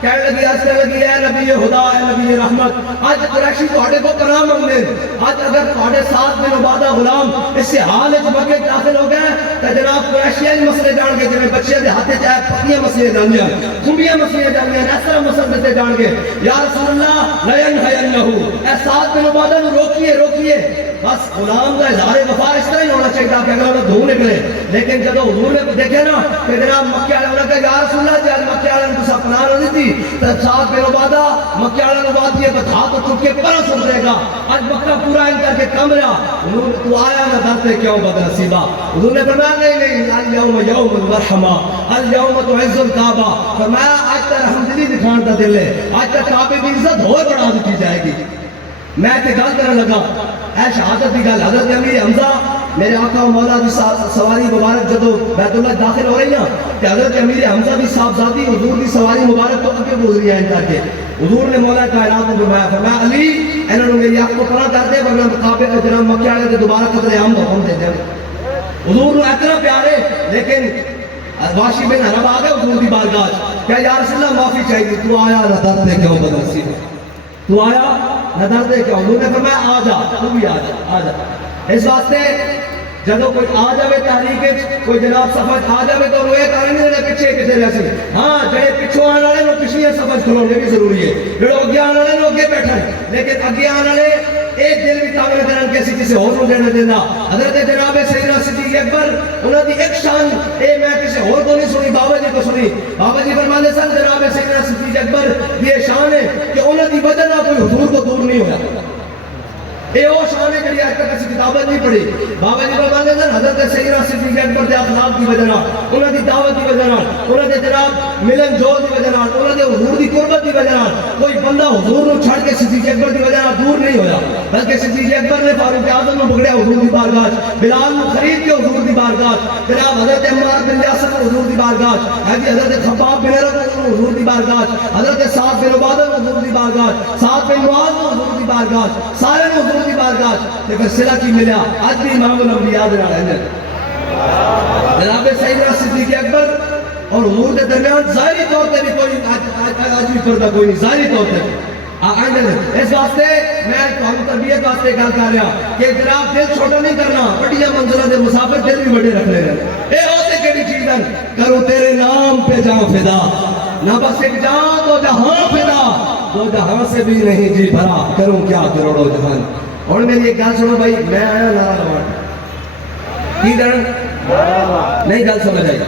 کہنے لگی آج کہنے لگی اے نبی خدا اے نبی رحمت آج قریشی تھوڑے کو پناہ منگنے آج اگر تھوڑے ساتھ میں عبادہ غلام اس سے حال اچ مکے داخل ہو گئے تو جناب قریشیاں مسئلے جان گے جنہیں بچے دے ہاتھے چاہے پتیاں مسئلے جان گیا کھمبیاں مسئلے جان گیا اس طرح مسئلے دیتے جان گے. یا رسول اللہ لین حینہو اے ساتھ میں عبادہ نو روکیے روکیے. بس غلام کا اظہار وفا اس طرح ہی ہونا چاہیے کہ اگر انہیں دھو نکلے. لیکن جب حضور نے دیکھے نا کہ جناب مکے والے نے کہا یا رسول اللہ جب مکے والے نے تو سب پناہ نہ دی تب ساتھ بن عبادہ مکے والے نے بات یہ بتا تو چک کے پرا سن دے گا. آج مکہ پورا ان کر کے کم رہا تو آیا نہ ڈرتے کیوں بدنصیبہ. حضور نے فرمایا نہیں الیوم یوم المرحمہ الیوم تعز الکعبہ. فرمایا آج تک رحمدلی دکھان کا دل ہے آج تک کعبے کی عزت اور بڑھا دی جائے گی. میں تے گل کرنے لگا اے شہادت کی گل. حضرت امیر حمزہ میرے آقا و مولا کی سواری مبارک جدو بیت اللہ داخل ہو رہی ہیں کہ حضرت امیر حمزہ کی صاحبزادی حضور کی سواری مبارک تو اگے گزری ہے ان کر کے. حضور نے مولا کائنات کو فرمایا فرمایا علی انہوں نے میری آنکھ کو پناہ کر دے ورنہ مقابلے جناب مکے والے کے دوبارہ قتل عام کا حکم دے دے. حضور نے اتنا پیارے لیکن واشی بن حرب آ گئے حضور کی بارگاہ کہ یا رسول اللہ معافی چاہیے تو آیا نہ ڈرتے کیوں بدنصیبہ تو آیا نہ ڈرتے کیوں. حضور نے فرمایا آ جا تو بھی آ جا آ جا. اس واسطے جدو کوئی آ جائے تحریک کوئی جناب سفر آ جائے تو وہ یہ کارن نہیں پیچھے کسی رہے. ہاں جڑے پچھوں آنے والے نو پچھلیاں سفر کھلونے بھی ضروری ہے. جڑے اگے آنے والے نو اگے بیٹھے لیکن اگے آنے والے ایک دل بھی تعمیر کرن کے کسی اور نو دینا دینا. حضرت جناب سیدنا صدیق اکبر انہوں دی ایک شان اے میں کسی اور کو نہیں سنی بابا جی کو سنی. بابا جی فرماتے سن جناب سیدنا صدیق اکبر یہ شان ہے کہ انہوں دی وجہ نہ کوئی حضور کو دور نہیں ہوا. اے او شان ہے کہ آج تک کسی کتابت نہیں پڑھی. بابا جی فرماتے ہیں حضرت سیدنا صدیق اکبر دے اخلاق کی وجہ نال انہاں دی دعوت کی وجہ نال انہاں دے جناب ملن جول کی وجہ نال انہاں دے حضور دی قربت کی وجہ نال کوئی بندہ حضور نو چھڑ کے صدیق اکبر کی وجہ نال دور نہیں ہویا بلکہ صدیق اکبر نے فاروق اعظم نو پکڑیا حضور دی بارگاہ بلال نو خرید کے حضور دی بارگاہ جناب حضرت عمار بن یاسر حضور دی بارگاہ حضرت خباب بن عرب حضور دی بارگاہ حضرت سعد بن عبادہ حضور دی بارگاہ سعد بن معاذ حضور دی بارگاہ سارے حضور دی بارگاہ تے پھر صلہ کی ملیا. آج بھی امام الانبیاء دے نال ہے جناب سیدنا صدیق اکبر اور حضور کے درمیان ظاہری طور پہ بھی کوئی آج بھی پردہ کوئی نہیں ظاہری طور پہ. اس واسطے میں تربیت واسطے گل کر رہا کہ جناب دل چھوٹا نہیں کرنا بڑیاں منزلوں دے مسافر دل بھی بڑے رکھ لے رہے. اے ہوتے کیڑی چیز کرو تیرے نام جاؤں فدا، نہ بس ایک جان دو جہاں فدا، دو جہاں سے بھی نہیں جی بھرا، کروں کیا کروڑوں جہان۔ اور میری ایک گل سنو بھائی، میں آیا نعرہ لگاؤں کی کرن نہیں گل سمجھ آئی